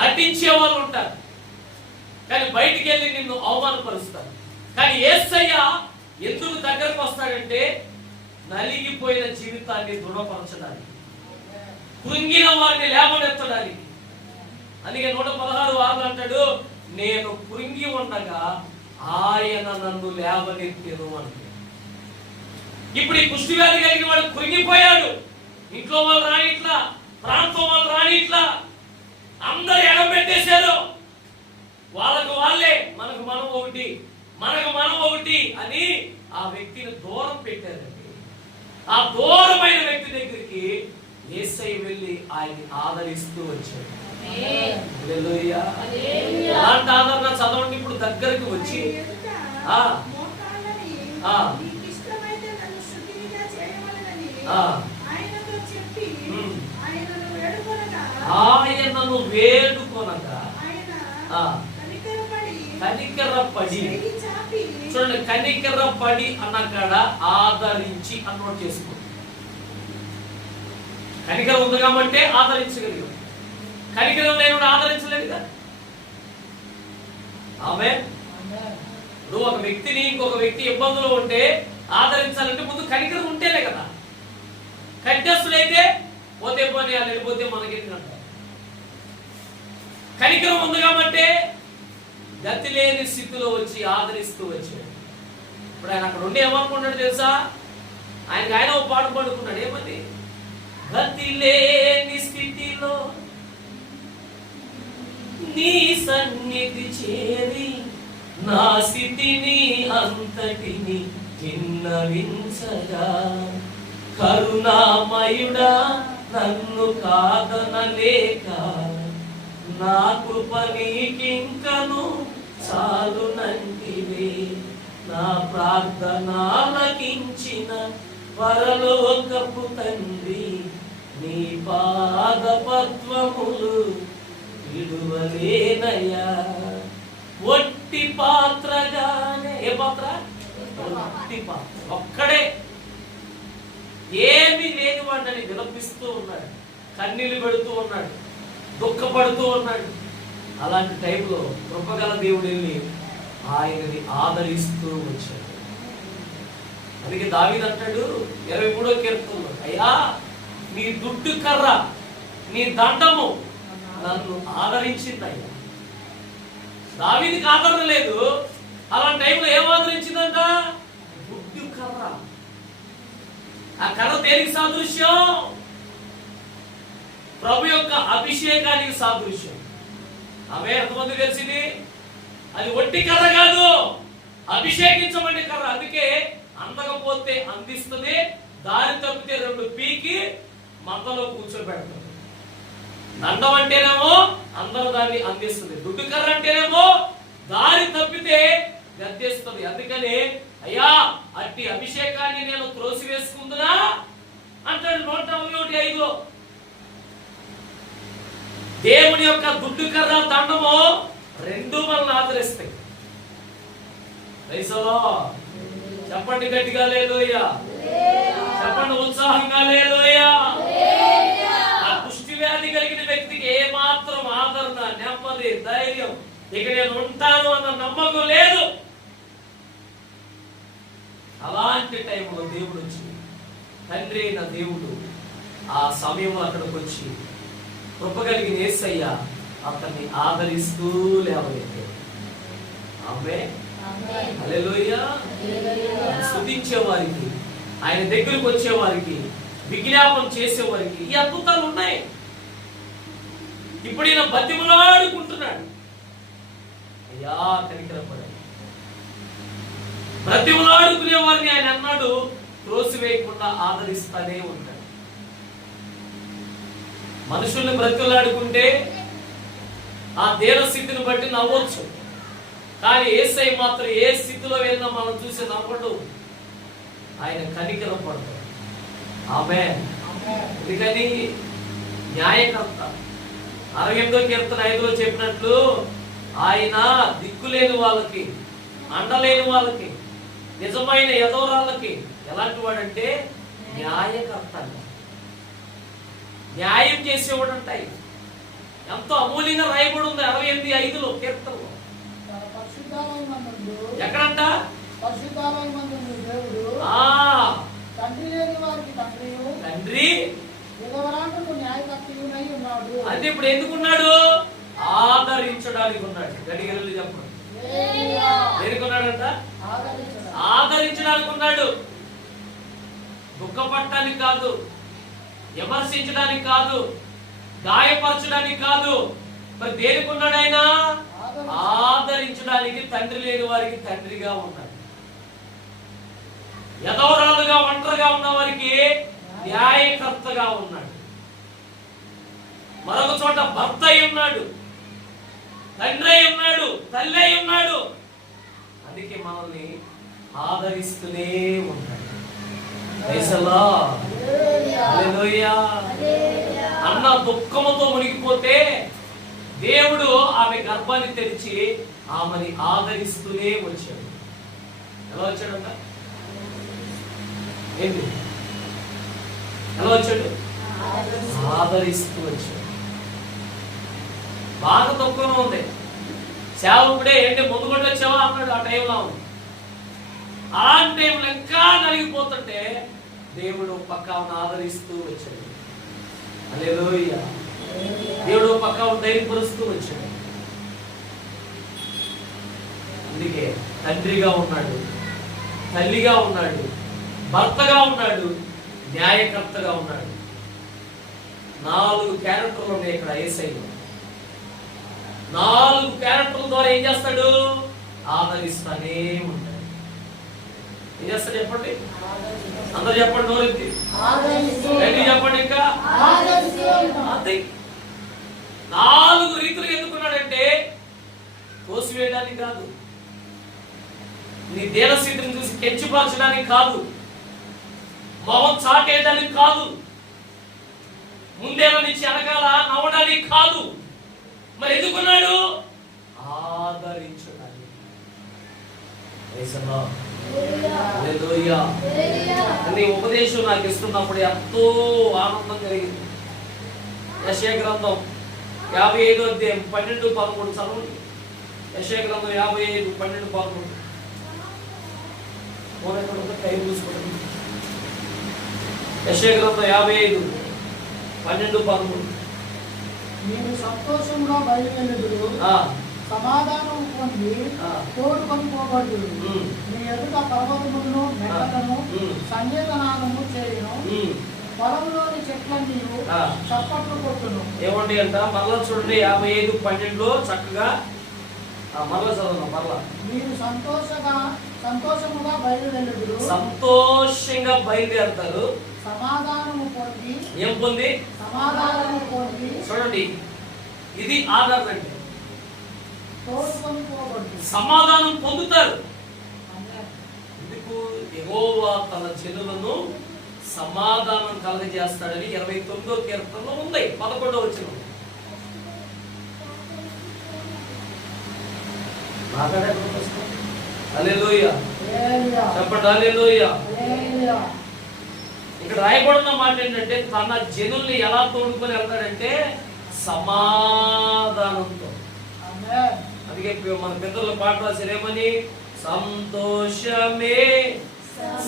నటించే వాళ్ళు ఉంటారు, కానీ బయటికి వెళ్ళి నిన్ను అవమానపరుస్తారు. కానీ యేసయ్య ఎందుకు దగ్గరకు వస్తాడంటే నలిగిపోయిన జీవితాన్ని దృఢపరచడానికి, కృంగిన వారిని లేవనెత్తడానికి. అందుకే 116:6 అంటాడు, నేను కృంగి ఉండగా ఆయన నన్ను లేవనెత్తెను అంటే. ఇప్పుడు ఈ కుష్టి వ్యాధి కలిగిన వాడు కృంగిపోయాడు. ఇంట్లో వాళ్ళు రానిట్లా, ప్రాంతం వాళ్ళు రానిట్లా, అందరు ఎడబెట్టేశారు. వాళ్ళకు వాళ్ళే, మనకు మనం ఒకటి, మనకు మనం ఒకటి అని ఆ వ్యక్తిని దూరం పెట్టారండి. ఆ దూరమైన వ్యక్తి దగ్గరికి యేసయ్య వెళ్ళి ఆయన్ని ఆదరిస్తూ వచ్చాడు. హల్లెలూయా. అలాంటి ఆదరణ చదవండి. ఇప్పుడు దగ్గరికి వచ్చి ఆయనను వేడుకొనగా కనికరపడి, చూడండి, కనికరపడి అన్నకాడ ఆదరించి అన్నోట్ చేసుకో. కనికరం ఉంది కాబట్టి ఆదరించగలిగాం. కనికరం లేని ఆదరించలేదు కదా. ఆమె నువ్వు ఒక వ్యక్తిని, ఇంకొక వ్యక్తి ఇబ్బందులు ఉంటే ఆదరించాలంటే ముందు కనికరం ఉంటేనే కదా. కట్టేస్తుడైతే పోతే పోనీ వాళ్ళు వెళ్ళిపోతే మనకేంటంట. కనికరం ఉంది కాబట్టి గతి లేని స్థితిలో వచ్చి ఆదరిస్తూ వచ్చాడు. ఇప్పుడు ఆయన అక్కడ ఉండి ఏమనుకున్నాడు తెలుసా? ఆయన ఒక పాట పాడుకున్నాడు. ఏమని? గతి లేని స్థితిలో నీ సన్నిధి చేరి నా స్థితిని అంతటిని విన్నవించగా, కరుణామయుడా నన్ను కాదనలేక, నా కృప నీకింకను చాలునంటివే, నా ప్రార్థనాలకించిన పరలోకపు తండ్రి, నీ పాదపద్మములు విడువలేనయ్యా. ఒట్టి పాత్రగానే, ఏ పాత్ర? ఒట్టి పాత్ర. ఒక్కడే, ఏమీ లేని వాడిని విలపిస్తూ ఉన్నాడు, కన్నీళ్లు పెడుతూ ఉన్నాడు, దుఃఖపడుతూ ఉన్నాడు. అలాంటి టైంలో కృపగల దేవుడు వెళ్ళి ఆయనని ఆదరిస్తూ వచ్చాడు. అందుకే దావీదు అంటాడు 23వ కీర్తనలో, అయ్యా నీ దుడ్డు కర్ర, నీ దండము నన్ను ఆదరించింది. అయ్యా, దావీదుకి ఆదరణ లేదు. అలాంటి టైంలో ఏం ఆదరించిందంట? దుడ్డు కర్ర. ఆ కర్ర దేనికి సాదృశ్యం? ప్రభు యొక్క అభిషేకానికి సాదృశ్యం. ఆమె ఎంతమంది తెలిసింది? అది ఒట్టి కర్ర కాదు, అభిషేకించబడిన కర్ర. అందుకే అందకపోతే అందిస్తుంది, దారి తప్పితే 2 పీకి మందలో కూర్చోబెడతారు. దండం అంటేనేమో అందరూ దాన్ని అందిస్తుంది, దుడ్డు కర్ర అంటేనేమో దారి తప్పితే గద్దేస్తుంది. అందుకని అయ్యా అట్టి అభిషేకాన్ని నేను త్రోసివేసుకుందునా అంటాడు 141:5లో. దేవుని యొక్క దుడ్డు కర్ర, దండము రెండు మనల్ని ఆదరిస్తాయి. చెప్పండి గట్టిగా హల్లెలూయా. చెప్పండి ఉత్సాహంగా హల్లెలూయా. ఆ కుష్టి వ్యాధి కలిగిన వ్యక్తికి ఏ మాత్రం ఆదరణ, నెమ్మది, ధైర్యం, ఇక నేను ఉంటాను అన్న నమ్మకం లేదు. అలాంటి టైంలో దేవుడు వచ్చి, తండ్రి అయిన దేవుడు ఆ సమయంలో అక్కడికి వచ్చి కృప కలిగిన యేసయ్య అతన్ని ఆదరిస్తూ లేవనెత్తాడు. ఆమేన్, హల్లెలూయా. స్తుతించే వారికి, ఆయన దగ్గరకు వచ్చే వారికి, విజ్ఞాపన చేసే వారికి ఈ అద్భుతాలు ఉన్నాయి. ఇప్పుడు ఈయన బతిమలాడుకుంటున్నాడు, అయ్యా కనికరపడండి, బ్రతిమలాడుకునే వారిని ఆయన అన్నాడు త్రోసివేయకుండా ఆదరిస్తానే ఉంటాడు. మనుషుల్ని బ్రతిమలాడుకుంటే ఆ దేన స్థితిని బట్టి నవ్వచ్చు, కానీ యేసయ్య మాత్రం ఏ స్థితిలో వెళ్ళినా మనం చూసి నవ్వడు, ఆయన కనికరం పడతాడు. ఆమేన్. ఎందుకని న్యాయకర్త. 68వ కీర్తన 5లో చెప్పినట్లు ఆయన దిక్కులేని వాళ్ళకి, అండలేని వాళ్ళకి, నిజమైన యదోరాళ్ళకి ఎలాంటి వాడంటే న్యాయకర్త. న్యాయం చేసేవాడు అంటాయి. ఎంతో అమూల్యంగా రాయబడి ఉంది 68:5లో కీర్తనలో. ఎక్కడంట? తండ్రి లేని వారికి తండ్రి న్యాయకర్తయునై ఉన్నాడు. అంటే ఇప్పుడు ఎందుకున్నాడు? ఆదరించడానికి ఉన్నాడు. గడిగలు చెప్పండి. ఎందుకున్నాడంట? ఆదరించడానికి ఉన్నాడు. దుఃఖపడటానికి కాదు, విమర్శించడానికి కాదు, గాయపరచడానికి కాదు. మరి దేనికి ఉన్నాడు ఆయన? ఆదరించడానికి. తండ్రి లేని వారికి తండ్రిగా ఉన్నాడు. యదవరాలుగా ఒంటరిగా ఉన్న వారికి న్యాయకర్తగా ఉన్నాడు. మరొక చోట భర్త అయి ఉన్నాడు, తండ్రి అయి ఉన్నాడు, తల్లి అయి ఉన్నాడు. అందుకే మనల్ని ఆదరిస్తూనే ఉంటాడు. అన్న దుఃఖముతో మునిగిపోతే దేవుడు ఆమె గర్భాన్ని తెరిచి ఆమెని ఆదరిస్తూనే వచ్చాడు. ఎలా వచ్చాడంట? ఏంటి? ఎలా వచ్చాడు? ఆదరిస్తూ వచ్చాడు. బాగా దుఃఖం ఉంది. సేవకుడే ఏంటి ముందు కూడా వచ్చావా అన్నాడు. ఆ టైంలో ఉంది. అలాంటి టైంలో ఇంకా నలిగిపోతుంటే దేవుడు పక్కాను ఆదరిస్తూ వచ్చాడు. హల్లెలూయా. దేవుడు పక్కాను ధైర్యపరుస్తూ వచ్చాడు. అందుకే తండ్రిగా ఉన్నాడు, తల్లిగా ఉన్నాడు, భర్తగా ఉన్నాడు, న్యాయకర్తగా ఉన్నాడు. 4 క్యారెక్టర్లు ఉన్నాయి ఇక్కడ యేసయ్యలో. 4 క్యారెక్టర్ల ద్వారా ఏం చేస్తాడు? ఆదరిస్తానే ఉంటాడు. ఏం చేస్తాడు చెప్పండి? అందరూ చెప్పండి. నోరెత్తి చెప్పండి. ఇంకా అంతే. 4 రీతులు ఎందుకున్నాడంటే తోసివేయడానికి కాదు, నీ దేనస్థితిని చూసి కెంచిపరచడానికి కాదు, మొహం చాటేయడానికి కాదు, ముందేళ్ళ నుంచి వెనకాల నవ్వడానికి కాదు. మరి ఎందుకున్నాడు? ఆదరించడానికి. నీ ఉపదేశం నాకు ఇస్తున్నప్పుడు ఎంతో ఆనందం కలిగింది. యెషయా గ్రంథం 55వ అధ్యాయం 12-13 చదవండి. యెషయా గ్రంథం 55:12-13. యెషయా గ్రంథం 55:12-13. మీరు సంతోషంగా బయలుదేరుదురు, సమాధానం పొంది తోడుకొని పోబడుదురు. మీ ఎదుట పర్వతములను మెట్టలను సంగీతనాదము చేయును, పొలంలోని చెట్లన్నీ చప్పట్లు కొట్టును. ఏమండి అంట? మరలా చూడండి 55:12 చక్కగా మరలా చదవను. మరలా మీరు సంతోషముగా బయలుదేరుదురు, సంతోషంగా బయలుదేరుతారు, సమాధానము పొంది. ఏం పొంది? సమాధానము పొంది. చూడండి, ఇది ఆదరణ అంటే తోడుకొని పోబడుదు. సమాధానం పొందుతారు. ఎందుకు? యెహోవా తన జనులను సమాధానం కలగజేస్తాడని 29వ కీర్తనలో ఉంది. 11వ వచనం. హల్లెలూయా చెప్పండి. హల్లెలూయా. ఇక్కడ రాయబడిన మాట ఏంటంటే తన జనుల్ని ఎలా తోడుకొని వెళ్తాడంటే సమాధానంతో. అందుకే మన పెద్దలు పాట రాశారు ఏమని? సంతోషమే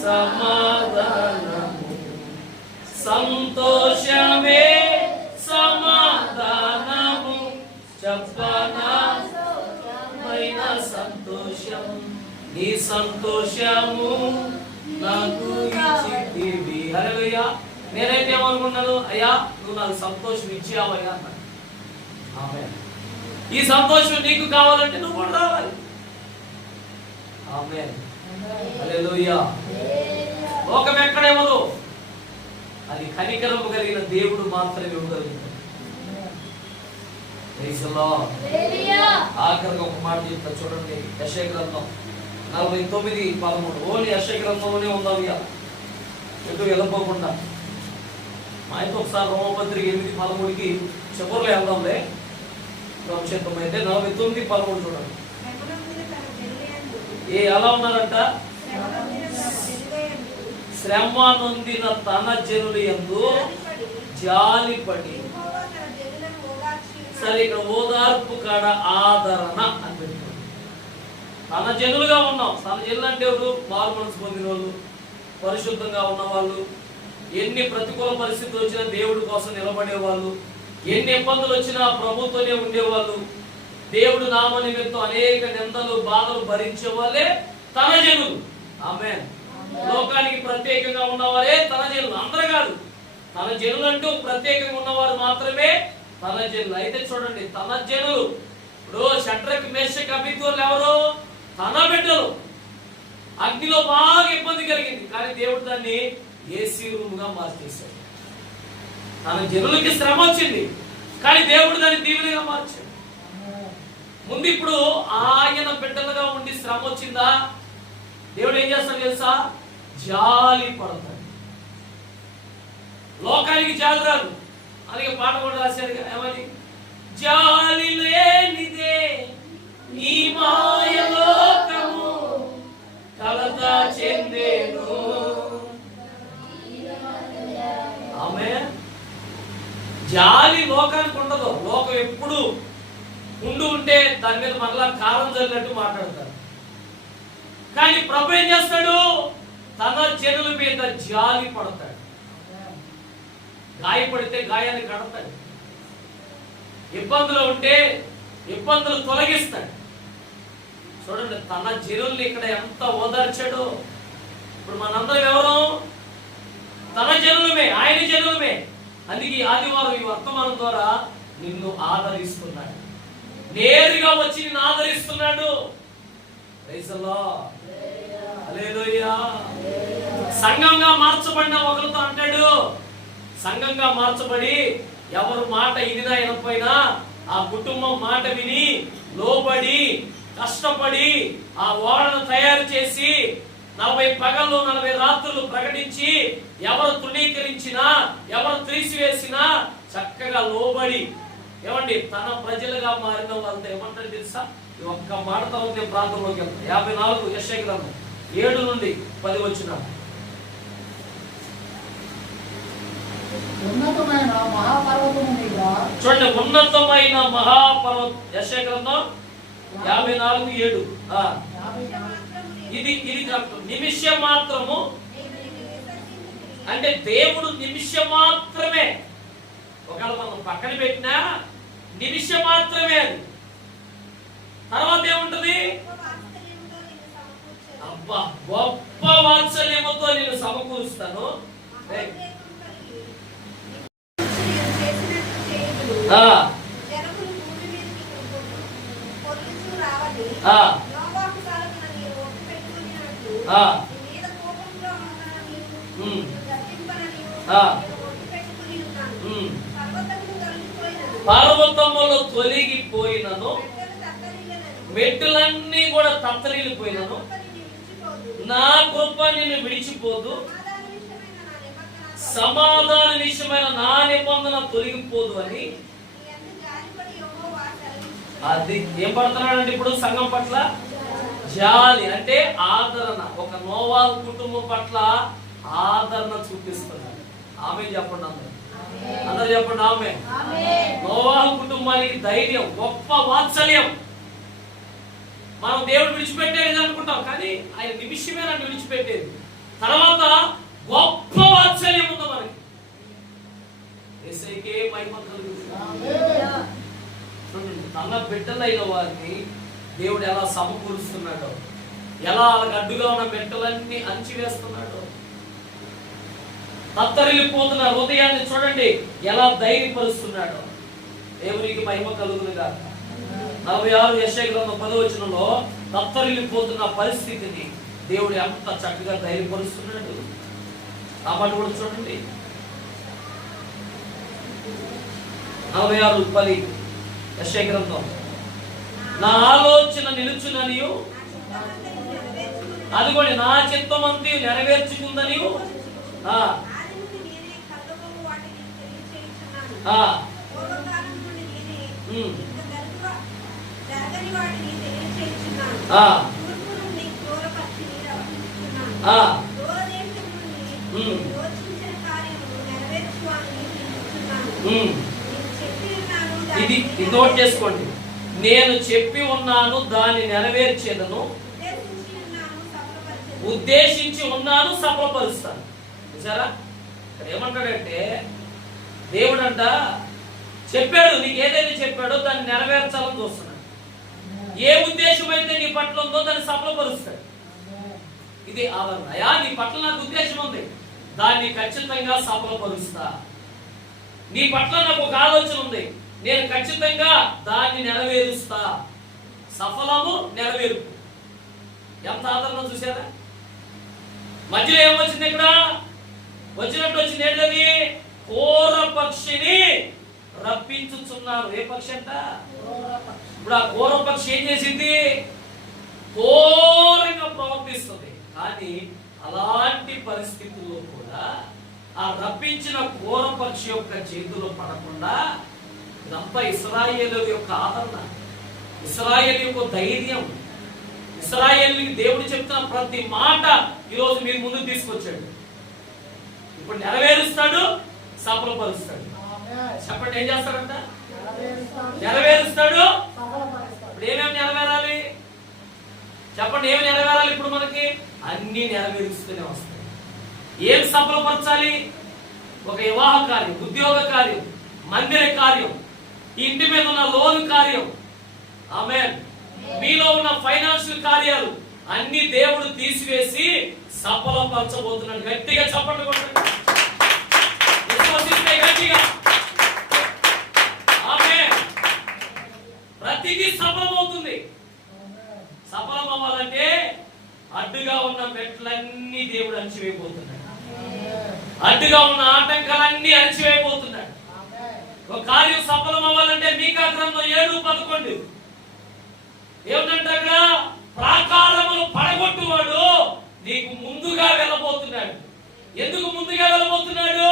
సమాధానము, సంతోషమే సమాధానము, చెప్పనమైన సంతోషం, నీ సంతోషము నాకు ఇచ్చితివి. హల్లెలూయా. నేనైతే ఏమనుకున్నాను? అయ్యా నువ్వు నాకు సంతోషం ఇచ్చావయ్యా అన్నాడు. ఆమేన్. ఈ సంతోషం నీకు కావాలంటే నువ్వు కూడా రావాలి. ఆమేన్. హల్లెలూయా. లోకం ఎక్కడ ఇవ్వదు, అది కనికరము కలిగిన దేవుడు మాత్రమే ఇవ్వగలుగుతాడు. Praise the lord. ఆఖరిగా ఒక మాట చెప్తా చూడండి, యెషయా గ్రంథం 49:13. ఓన్లీ యెషయా గ్రంథంలోనే ఉందాం, ఎటు వెళ్ళిపోకుండా. మా అయితే ఒకసారి రోమపత్రిక 8:13కి చివరిలో వెళ్దాంలే. సంక్షిప్తం అయితే 49:13 చూడండి. ఎలా ఉన్నారంట? శ్రమ నొందిన తన జనులు యందు జాలిపడి. సరే, ఇక్కడ ఓదార్పు కాడ ఆదరణ అని పెట్టుకోండి. తన జనులుగా ఉన్నాం. తన జనులు అంటే ఎవరు? మారు మనసు పొందిన వాళ్ళు, పరిశుద్ధంగా ఉన్న వాళ్ళు, ఎన్ని ప్రతికూల పరిస్థితులు వచ్చినా దేవుడి కోసం నిలబడేవాళ్ళు, ఎన్ని ఇబ్బందులు వచ్చినా ప్రభుతోనే ఉండేవాళ్ళు, దేవుడు నామ నిమిత్తం అనేక నిందలు బాధలు భరించే వాళ్ళే తన జనులు. ఆమేన్. లోకానికి ప్రత్యేకంగా ఉన్నవారే తన జనులు, అందరూ కాదు. తన జనులు అంటూ ప్రత్యేకంగా ఉన్నవారు మాత్రమే తన జనులు. అయితే చూడండి, తన జనులు ఇప్పుడు షడ్రక్ మేషక్ అబేద్నెగోలు ఎవరు? తన బిడ్డలు. అగ్నిలో బాగా ఇబ్బంది కలిగింది, కానీ దేవుడు దాన్ని ఏసీ రూమ్ గా మార్చేశాడు. తన జనులకి శ్రమ వచ్చింది, కానీ దేవుడు దాన్ని దీవెనగా మార్చాడు. ముందు ఇప్పుడు ఆయన బిడ్డలుగా ఉండి శ్రమ వచ్చిందా, దేవుడు ఏం చేస్తాడు తెలుసా? జాలి పడతాడు. లోకానికి జాలి రాదు. అలాగే పాట కూడా రాశారు ఏమని? జాలి లేనిదే ఈ మాయలోకము కలత చెందేను. ఆమేన్. జాలి లోకానికి ఉండదు. లోకం ఎప్పుడు ఉంటే దాని మీద మరలా కారం జరిగినట్టు మాట్లాడతారు. కానీ ప్రభు ఏం చేస్తాడు? తన జనుల మీద జాలి పడతాడు. గాయపడితే గాయాన్ని కడతాడు. ఇబ్బందులు ఉంటే ఇబ్బందులు తొలగిస్తాడు. చూడండి, తన జనుల్ని ఇక్కడ ఎంత ఓదార్చాడు. ఇప్పుడు మనందరం ఎవరు? తన జనులమే, ఆయన జనులమే. అందుకే ఆదివారం ఈ వర్తమానం ద్వారా నిన్ను ఆదరిస్తున్నాడు. నేరుగా వచ్చి నిన్ను ఆదరిస్తున్నాడు. Praise the Lord. హల్లెలూయా. సంఘంగా మార్చబడిన ఒకరితో అంటాడు, సంఘంగా మార్చబడి ఎవరు మాట ఇదినా వినకపోయినా ఆ కుటుంబం మాట విని లోబడి కష్టపడి ఆ ఓడను తయారు చేసి 40 పగళ్ళు 40 రాత్రులు ప్రకటించి ఎవరు తృణీకరించినా ఎవరు తీసివేసినా చక్కగా లోబడి ఏమండి తన ప్రజలుగా మారిన వాళ్ళతో ఏమంటారు తెలుసా? ఈ ఒక్క మాట తర్వాత నేను ప్రాంతంలోకి వెళ్తాను. 54 యెషయా గ్రంథం 7 నుండి 10 వచ్చిన. ఉన్నతమైన మహాపర్వతము మీద చూడండి, ఉన్నతమైన మహాపర్వతం. యెషయా గ్రంథం 54:7. ఇది నిమిషం మాత్రము అంటే దేవుడు నిమిషం మాత్రమే. ఒకవేళ మనం పక్కన పెట్టినా నిమిషం మాత్రమే. అది తర్వాత ఏముంటది? అబ్బా, గొప్ప వాత్సల్యముతో నేను సమకూరుస్తాను. పర్వతములు తొలగిపోయినను మెట్టులన్నీ కూడా తత్తరిల్లిపోయినను నా కృప నిన్ను విడిచిపోదు, సమాధాన విషయమైన నా నిబంధన తొలగిపోదు అని. అది ఏం పడుతున్నాడంటే ఇప్పుడు సంఘం పట్ల జాలి అంటే ఆదరణ. ఒక నోవాహు కుటుంబం పట్ల ఆదరణ చూపిస్తున్నాడు. ఆమె చెప్పండి, అందరూ చెప్పండి ఆమె. నోవాహు కుటుంబానికి ధైర్యం, గొప్ప వాత్సల్యం. మనం దేవుడు విడిచిపెట్టేది అనుకుంటాం, కానీ ఆయన నిమిషమే నన్ను విడిచిపెట్టేది. తర్వాత గొప్ప వాత్సల్యం ఉంది మనకి. యేసయ్యకే మహిమ కలుగుతుంది. తన బిడ్డలైన వారిని దేవుడు ఎలా సమకూరుస్తున్నాడో, ఎలా వాళ్ళకి అడ్డుగా ఉన్న బిడ్డలన్నీ అణచివేస్తున్నాడో, తత్తరిల్లిపోతున్న హృదయాన్ని చూడండి ఎలా ధైర్యపరుస్తున్నాడో. దేవునికి మహిమ కలుగును గాక. 46 యెషయా గ్రంథం 10 వచనంలో తత్తరిల్లిపోతున్న పరిస్థితిని దేవుడు ఎంత చక్కగా ధైర్యపరుస్తున్నాడు. ఆ మాట కూడా చూడండి. 46:10 యెషయా గ్రంథం. నా ఆలోచన నిలుచుననియు, అదిగోండి నా చిత్తమంతి నెరవేర్చుకుందనియు, ఇది నోట్ చేసుకోండి. నేను చెప్పి ఉన్నాను, దాన్ని నెరవేర్చేదను, ఉద్దేశించి ఉన్నాను, సఫలపరుస్తాను. చూసారా, ఇక్కడ ఏమంటాడంటే దేవుడంట చెప్పాడు, నీకు ఏదైతే చెప్పాడో దాన్ని నెరవేర్చాలని చూస్తున్నాడు. ఏ ఉద్దేశం అయితే నీ పట్ల ఉందో దాన్ని సఫలపరుస్తాడు. ఇది ఆదరణ. అయ్యా, నీ పట్ల నాకు ఉద్దేశం ఉంది, దాన్ని ఖచ్చితంగా సఫలపరుస్తా. నీ పట్ల నాకు ఒక ఆలోచన ఉంది, నేను ఖచ్చితంగా దాన్ని నెరవేరుస్తా. సఫలము, నెరవేర్పు. ఎంత ఆదరణ చూసారా? మధ్యలో ఏమొచ్చింది? ఇక్కడ వచ్చినట్టు వచ్చింది ఏంటది? ఘోర పక్షిని రప్పించుచున్నారు. ఏ పక్షి అంట? ఇప్పుడు ఆ ఘోర పక్షి ఏం చేసింది? ఘోరంగా ప్రవర్తిస్తుంది. కానీ అలాంటి పరిస్థితుల్లో కూడా ఆ రప్పించిన ఘోర పక్షి యొక్క చేతిలో పడకుండా, ఇదంతా ఇశ్రాయేలు యొక్క ఆదరణ, ఇశ్రాయేలు యొక్క ధైర్యం, ఇశ్రాయేలుకి దేవుడు చెప్తున్న ప్రతి మాట ఈరోజు మీరు ముందుకు తీసుకొచ్చాడు. ఇప్పుడు నెరవేరుస్తాడు, సఫలపరుస్తాడు. చెప్పండి, ఏం చేస్తాడంట? నెరవేరుస్తాడు. ఇప్పుడు ఏమేమి నెరవేరాలి? చెప్పండి, ఏమి నెరవేరాలి? ఇప్పుడు మనకి అన్ని నెరవేరుస్తూనే వస్తాయి. ఏం సఫలపరచాలి? ఒక వివాహ కార్యం, ఉద్యోగ కార్యం, మందిర కార్యం, ఈ ఇంటి మీద ఉన్న లోన్ కార్యం, ఆమేన్, మీలో ఉన్న ఫైనాన్షియల్ కార్యాలు అన్ని దేవుడు తీసివేసి సఫలపరచబోతున్నాడు. గట్టిగా చప్పట్లు కొట్టండి. గట్టిగా ఆమేన్. ప్రతిదీ సఫలమవుతుంది. సఫలం అవ్వాలంటే అడ్డుగా ఉన్న మెట్లన్నీ దేవుడు అణచివేయబోతున్నాడు. అడ్డుగా ఉన్న ఆటంకాలన్నీ అణచివేయబోతున్నాడు. ఒక కార్యం సఫలం అవ్వాలంటే మీకా గ్రంథం 7:11 ఏమిటంటే అక్కడ ప్రాకారములు పడగొట్టువాడు నీకు ముందుగా వెళ్ళబోతున్నాడు. ఎందుకు ముందుగా వెళ్ళబోతున్నాడు?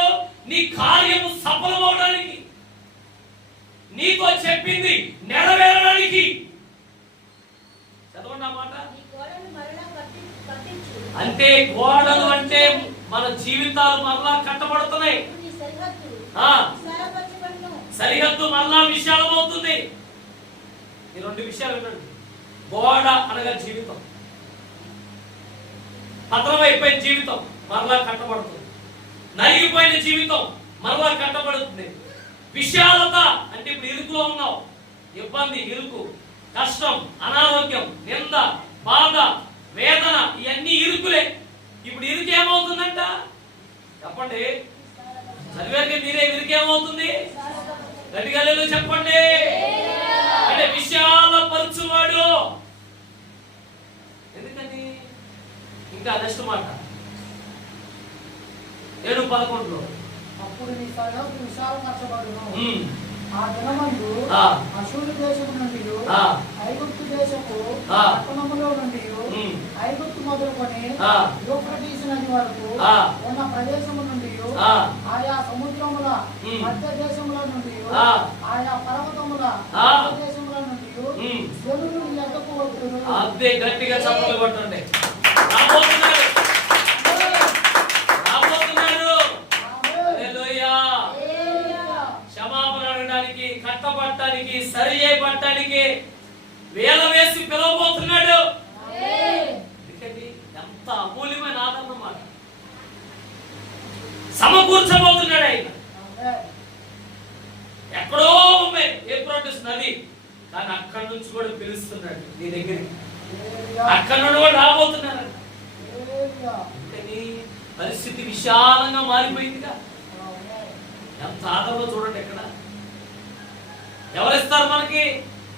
నీ కార్యము సఫలమవడానికి, నీతో చెప్పింది నెరవేరడానికి. చదవండి ఆ మాట. అంటే గోడలు అంటే మన జీవితాలు మరలా కట్టబడుతున్నాయి. సరిహద్దు మరలా విశాలమవుతుంది. ఈ రెండు విషయాలు వినండి. గోడ అనగా జీవితం, పతనమైపోయిన జీవితం మరలా కట్టబడుతుంది. నలిగిపోయిన జీవితం మరలా కట్టబడుతుంది. విశాలత అంటే ఇప్పుడు ఇరుకులో ఉన్నావు, ఇబ్బంది, ఇరుకు, కష్టం, అనారోగ్యం, నింద, బాధ, వేదన, ఇవన్నీ ఇరుకులే. ఇప్పుడు ఇరుకు ఏమవుతుందంట? చెప్పండి, చదివారికి మీరే. ఇరుకు ఏమవుతుంది? గట్టిగా చెప్పండి. అంటే విశాలపరచువాడు. ఎందుకని? ఇంకా నెక్స్ట్ మాట 7:11 అప్పుడు నీ సరిహద్దు విశాలపరచబడును. ఆ దినమందు అశూరు దేశము నుండి, ఐగుప్తు దేశపు పట్టణములో నుండి, ఐగుప్తు మొదలుకొని యూఫ్రటీసు నది వరకు ఉన్న ప్రదేశము నుండి, ఆయా సముద్రముల మధ్య దేశముల నుండి, ఆయా పర్వతముల దేశముల నుండి జనులు నీ యొద్దకు వచ్చును. అదే గట్టిగా చప్పట్లు కొట్టండి. క్షమాపణ అడగడానికి, కట్టబట్టడానికి, సరి చేయబట్టడానికి వేల వేసి పిలవబోతున్నాడు. ఎంత అమూల్యమైన ఆదరణ మాట. సమకూర్చబోతున్నాడు ఆయన. ఎక్కడో ఉన్నాయి యూఫ్రటీసు నది, కానీ అక్కడి నుంచి కూడా పిలుస్తున్నాడు నీ దగ్గరికి. అక్కడి నుండి కూడా రాబోతున్నాడు. పరిస్థితి విశాలంగా మారిపోయిందిగా. ఎంత ఆదరణ చూడండి. ఎక్కడ ఎవరిస్తారు మనకి?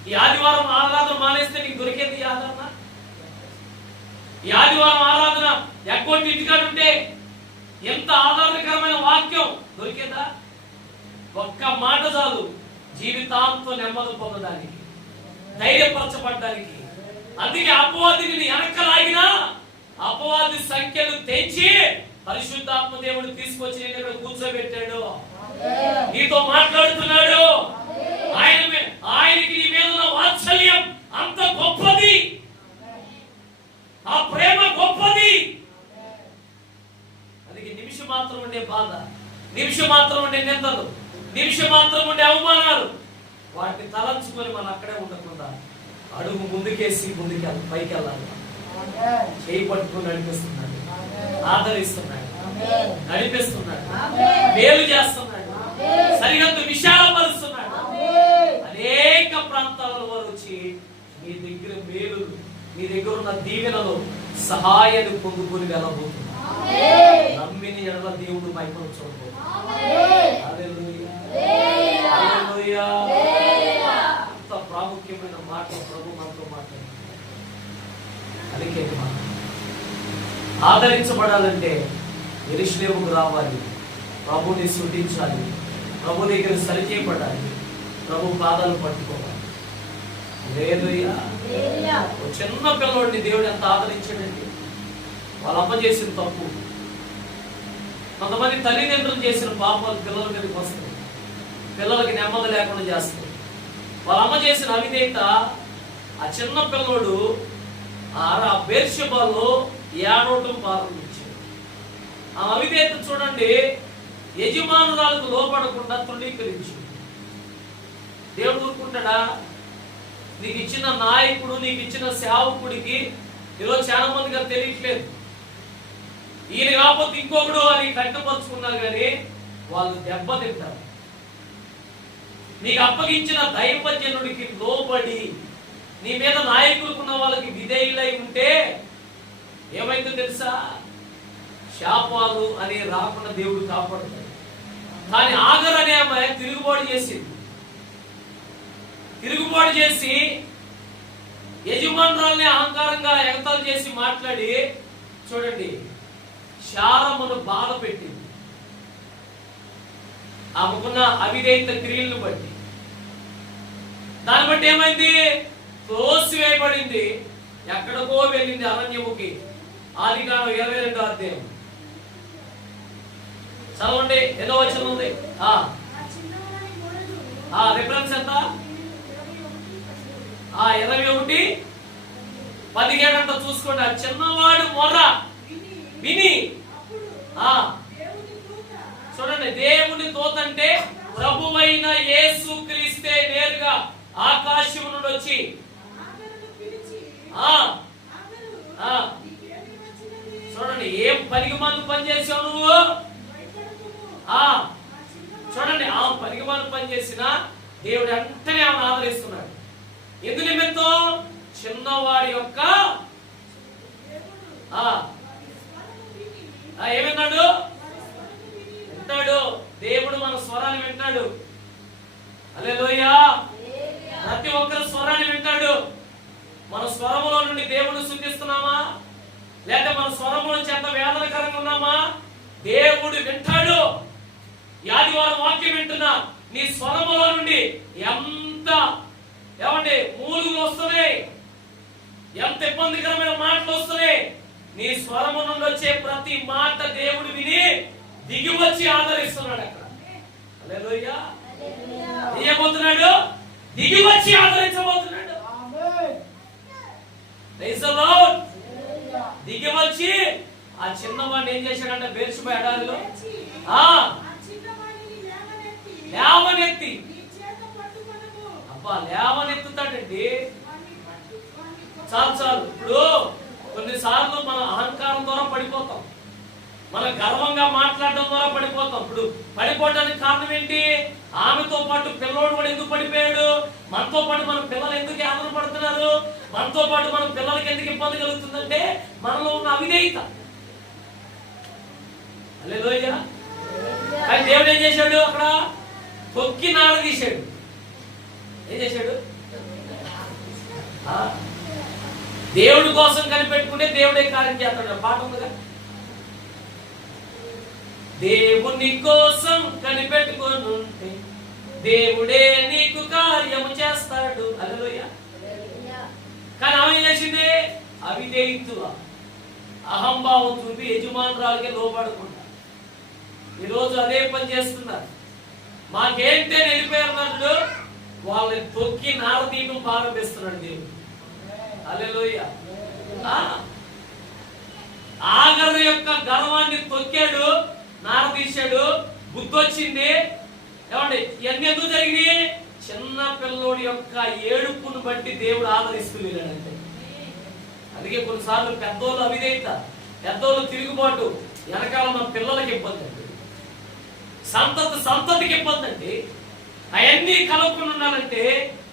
ఈ ఆదివారం ఆరాధన మానేస్తే నీకు దొరికేది ఈ ఆదరణ. ఈ ఆదివారం ఆరాధన ఎక్కొట్టి ఇంటికాడ ఉంటే ఎంత ఆధారకరమైన వాక్యం దొరికేదా? ఒక్క మాట చాలు జీవితాంతం నెమ్మది పొందడానికి, ధైర్యపరచబడ్డానికి. అందుకే అపవాదిని వెనక్కలాగినా అపవాది సంఖ్యలు తెంచి పరిశుద్ధాత్మ దేవుడు తీసుకొచ్చి నేను ఇక్కడ కూర్చోబెట్టాడు, నీతో మాట్లాడుతున్నాడు. ఆయనకి నీ మీద ఉన్న వాత్సల్యం అంత గొప్పది, ఆ ప్రేమ గొప్పది. అందుకే నిమిషం మాత్రం ఉండే బాధ, నిమిషం మాత్రం ఉండే నిందలు, నిమిషం మాత్రం ఉండే అవమానాలు, వాటిని తలంచుకొని మనం అక్కడే ఉండకుండా అడుగు ముందుకేసి ముందుకెళ్ళాలి, పైకి వెళ్ళాలి. చేయి పట్టుకుని నడిపిస్తున్నాడు, ఆదరిస్తున్నాడు, నడిపిస్తున్నాడు, మేలు చేస్తున్నాడు, సరిహద్దు విశాలపరుస్తున్నాడు. అనేక ప్రాంతాల వారు వచ్చి మీ దగ్గర మేలు, మీ దగ్గర ఉన్న దీవెనలో సహాయాన్ని పొందుకొని వెళ్ళబోతున్నారు. నమ్మిని ఎడల దేవుడు మైపను చూడబోతున్నాడు. అంత ప్రాముఖ్యమైన మాట ప్రభు మనతో మాట్లాడు. అందుకే ఆదరించబడాలంటే యెరూషలేముకు రావాలి, ప్రభుని స్తుతించాలి, ప్రభు దగ్గర సరిచేయబడాలి, ప్రభు పాదాలు పట్టుకోవాలి. హల్లెలూయా. చిన్న పిల్లవాడిని దేవుడు ఎంత ఆదరించాడండి. వాళ్ళ అమ్మ చేసిన తప్పు, కొంతమంది తల్లిదండ్రులు చేసిన పాపాలు పిల్లల మీదకి వస్తాయి, పిల్లలకి నెమ్మది లేకుండా చేస్తాయి. వాళ్ళ అమ్మ చేసిన అవిధేయత ఆ చిన్న పిల్లోడు ఆ బెర్షెబాలో ఏడవటం ప్రారంభించాడు. ఆ అవిధేయత చూడండి, యజమానురాలకు లోపడకుండా తృణీకరించు. దేవుడు ఊరుకుంటాడా? నీకు ఇచ్చిన నాయకుడు, నీకు ఇచ్చిన సేవకుడికి ఈరోజు చాలా మందిగా తెలియట్లేదు. ఈయన కాకపోతే ఇంకొకడు అని కట్టుపరుచుకున్నారు, కానీ వాళ్ళు దెబ్బతింటారు. నీకు అప్పగించిన దైవజనుడికి లోబడి నీ మీద నాయకులుకున్న వాళ్ళకి విధేయులై ఉంటే ఏమైందో తెలుసా? శాపాలు అని రాకుండా దేవుడు కాపాడుతాడు. కానీ ఆగర్ అనే ఆమె తిరుగుబాటు చేసింది. తిరుగుబాటు చేసి యజమానురాల్ని అహంకారంగా ఎగతాళి చేసి మాట్లాడి చూడండి శారమును బాధ పెట్టింది. ఆమెకున్న అవిధేయత క్రియలను బట్టి, దాన్ని బట్టి ఏమైంది? తోసివేయబడింది, ఎక్కడికో వెళ్ళింది అరణ్యముకి. ఆదికాండం 22వ అధ్యాయం చదవండి, ఏదో వచనం ఉంది. రిఫరెన్స్ ఎంత? 21:17 అంట. చూసుకోండి. ఆ చిన్నవాడు మొర్ర విని చూడండి, దేవుని దూత అంటే ప్రభువైన యేసు క్రీస్తే నేరుగా ఆకాశం నుండి వచ్చి చూడండి, ఏం పనికిమాలిన పని చేసావు నువ్వు? చూడండి, ఆ పనికిమాలిన పని చేసిన దేవుడు వెంటనే ఆమెను ఆదరిస్తున్నాడు. ఎందు నిమిత్తం? చిన్నవాడి యొక్క ఏమన్నాడు? వింటాడు. దేవుడు మన స్వరాన్ని వింటాడు. హల్లెలూయా. ప్రతి ఒక్కరి స్వరాన్ని వింటాడు. మన స్వరములో నుండి దేవుడు స్తుతిస్తున్నామా, లేక మన స్వరముల చేత వేదనకరంగా ఉన్నామా? దేవుడు వింటాడు. ఆదివారం వాక్యం వింటున్నా, నీ స్వరములో నుండి ఎంత ఏమండి మూలుగులు వస్తున్నాయి, ఎంత ఇబ్బందికరమైన మాటలు వస్తున్నాయి. నీ స్వరము నుండి వచ్చే ప్రతి మాట దేవుడు విని దిగి వచ్చి ఆదరిస్తున్నాడు. అక్కడ హల్లెలూయా. ఏమవుతున్నాడు? దిగి వచ్చి ఆదరించబోతున్నాడు. Praise the lord. దిగి వచ్చి ఆ చిన్నవాడిని ఏం చేశాడంటే బెర్షెబా ఎడారిలో లేవనెత్తి, అబ్బా లేవనెత్తుతాడండి. చాలు చాలు. ఇప్పుడు కొన్నిసార్లు మన అహంకారం ద్వారా పడిపోతాం, మన గర్వంగా మాట్లాడడం ద్వారా పడిపోతాం. ఇప్పుడు పడిపోవడానికి కారణం ఏంటి? ఆమెతో పాటు పిల్లవాడు కూడా ఎందుకు పడిపోయాడు? మనతో పాటు మన పిల్లలు ఎందుకు ఆనంద పడుతున్నారు? మనతో పాటు మన పిల్లలకి ఎందుకు ఇబ్బంది కలుగుతుందంటే మనలో ఉన్న అవిధేయత. హల్లెలూయా. కానీ దేవుడు ఏం చేశాడు? అక్కడ తొక్కి నాడ తీశాడు. ఏం చేశాడు? దేవుడి కోసం కనిపెట్టుకుంటే దేవుడే కార్యం చేస్తాడు. పాట ఉందిగా, దేవుని కోసం కనిపెట్టుకుంటే దేవుడే నీకు కార్యము చేస్తాడు. హల్లెలూయా. కానీ ఆమె చేసింది అవిధేయత్వ, అహంభావం చూపి యజమానురాలకే లోపడకుండా ఈరోజు అదే పని చేస్తున్నారు. మాకేంటే వెళ్ళిపోయారు, వాళ్ళని తొక్కి నారదీయడం ప్రారంభిస్తున్నాడు దేవుడు. హల్లెలూయా. ఆగరు యొక్క గర్వాన్ని తొక్కాడు, నారదీశాడు, బుద్ధి వచ్చింది. ఏమండి ఇవన్నీ ఎందుకు జరిగినాయి? చిన్న పిల్లోడి యొక్క ఏడుపును బట్టి దేవుడు ఆదరిస్తూ వెళ్ళాడంటే. అందుకే కొన్నిసార్లు పెద్దోళ్ళు అవిధేయత, పెద్దోళ్ళు తిరుగుబాటు వెనకాల ఉన్న పిల్లలకి ఇబ్బంది అండి, సంతతికి ఇబ్బంది అండి. అవన్నీ కలవకుండా ఉండాలంటే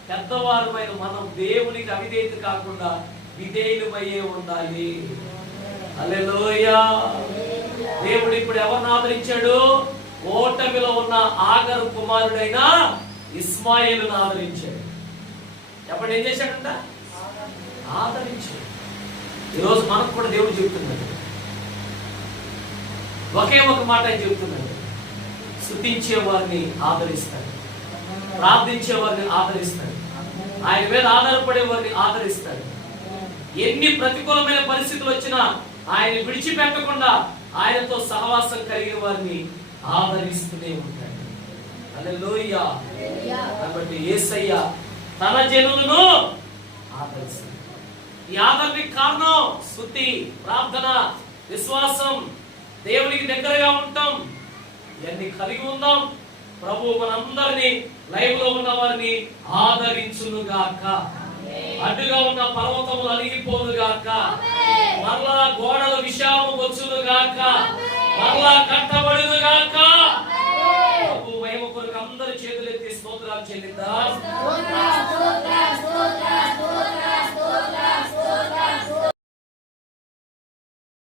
పెద్దవారమైన మనం దేవునికి అవిధేయత కాకుండా విధేయులమయ్యే ఉండాలి. హల్లెలూయా. దేవుడు ఇప్పుడు ఎవరిని ఆదరించాడు? ఓటమిలో ఉన్న ఆగరు కుమారుడైన ఇస్మాయిలును ఆదరించాడు. ఎప్పుడు ఏం చేశాడంట? ఆదరించాడు. ఈరోజు మనకు కూడా దేవుడు చెబుతున్నాడు, ఒకే ఒక మాట ఆయన చెబుతున్నాడు, స్తుతించే వారిని ఆదరిస్తాడు, ప్రార్థించే వారిని ఆదరిస్తాడు, ఆయన మీద ఆధారపడే వారిని ఆదరిస్తాడు. ఎన్ని ప్రతికూలమైన పరిస్థితులు వచ్చినా ఆయన విడిచిపెట్టకుండా ఆయనతో సహవాసం కలిగిన వారిని ఆదరిస్తూనే ఉంటాడు. హల్లెలూయా. కాబట్టి యేసయ్య తన జనులను ఆదరిస్తాడు. ఈ ఆదరణకి కారణం స్తుతి, ప్రార్థన, విశ్వాసం, దేవునికి దగ్గరగా ఉంటాం. ఇవన్నీ కలిగి ఉందాం. ప్రభు మనందరినీ, లైవ్ లో ఉన్న వారిని ఆదరించునుగాక. అడ్డుగా ఉన్న పర్వతములు అలిగిపోనుగాక, మరలా గోడలు విశాలము వచ్చునుగాక, మరలా కట్టబడునుగాక. ప్రభు మహిమ కొరకు అందరి చేతులెత్తి స్తోత్రాలు చెల్లిద్దాం.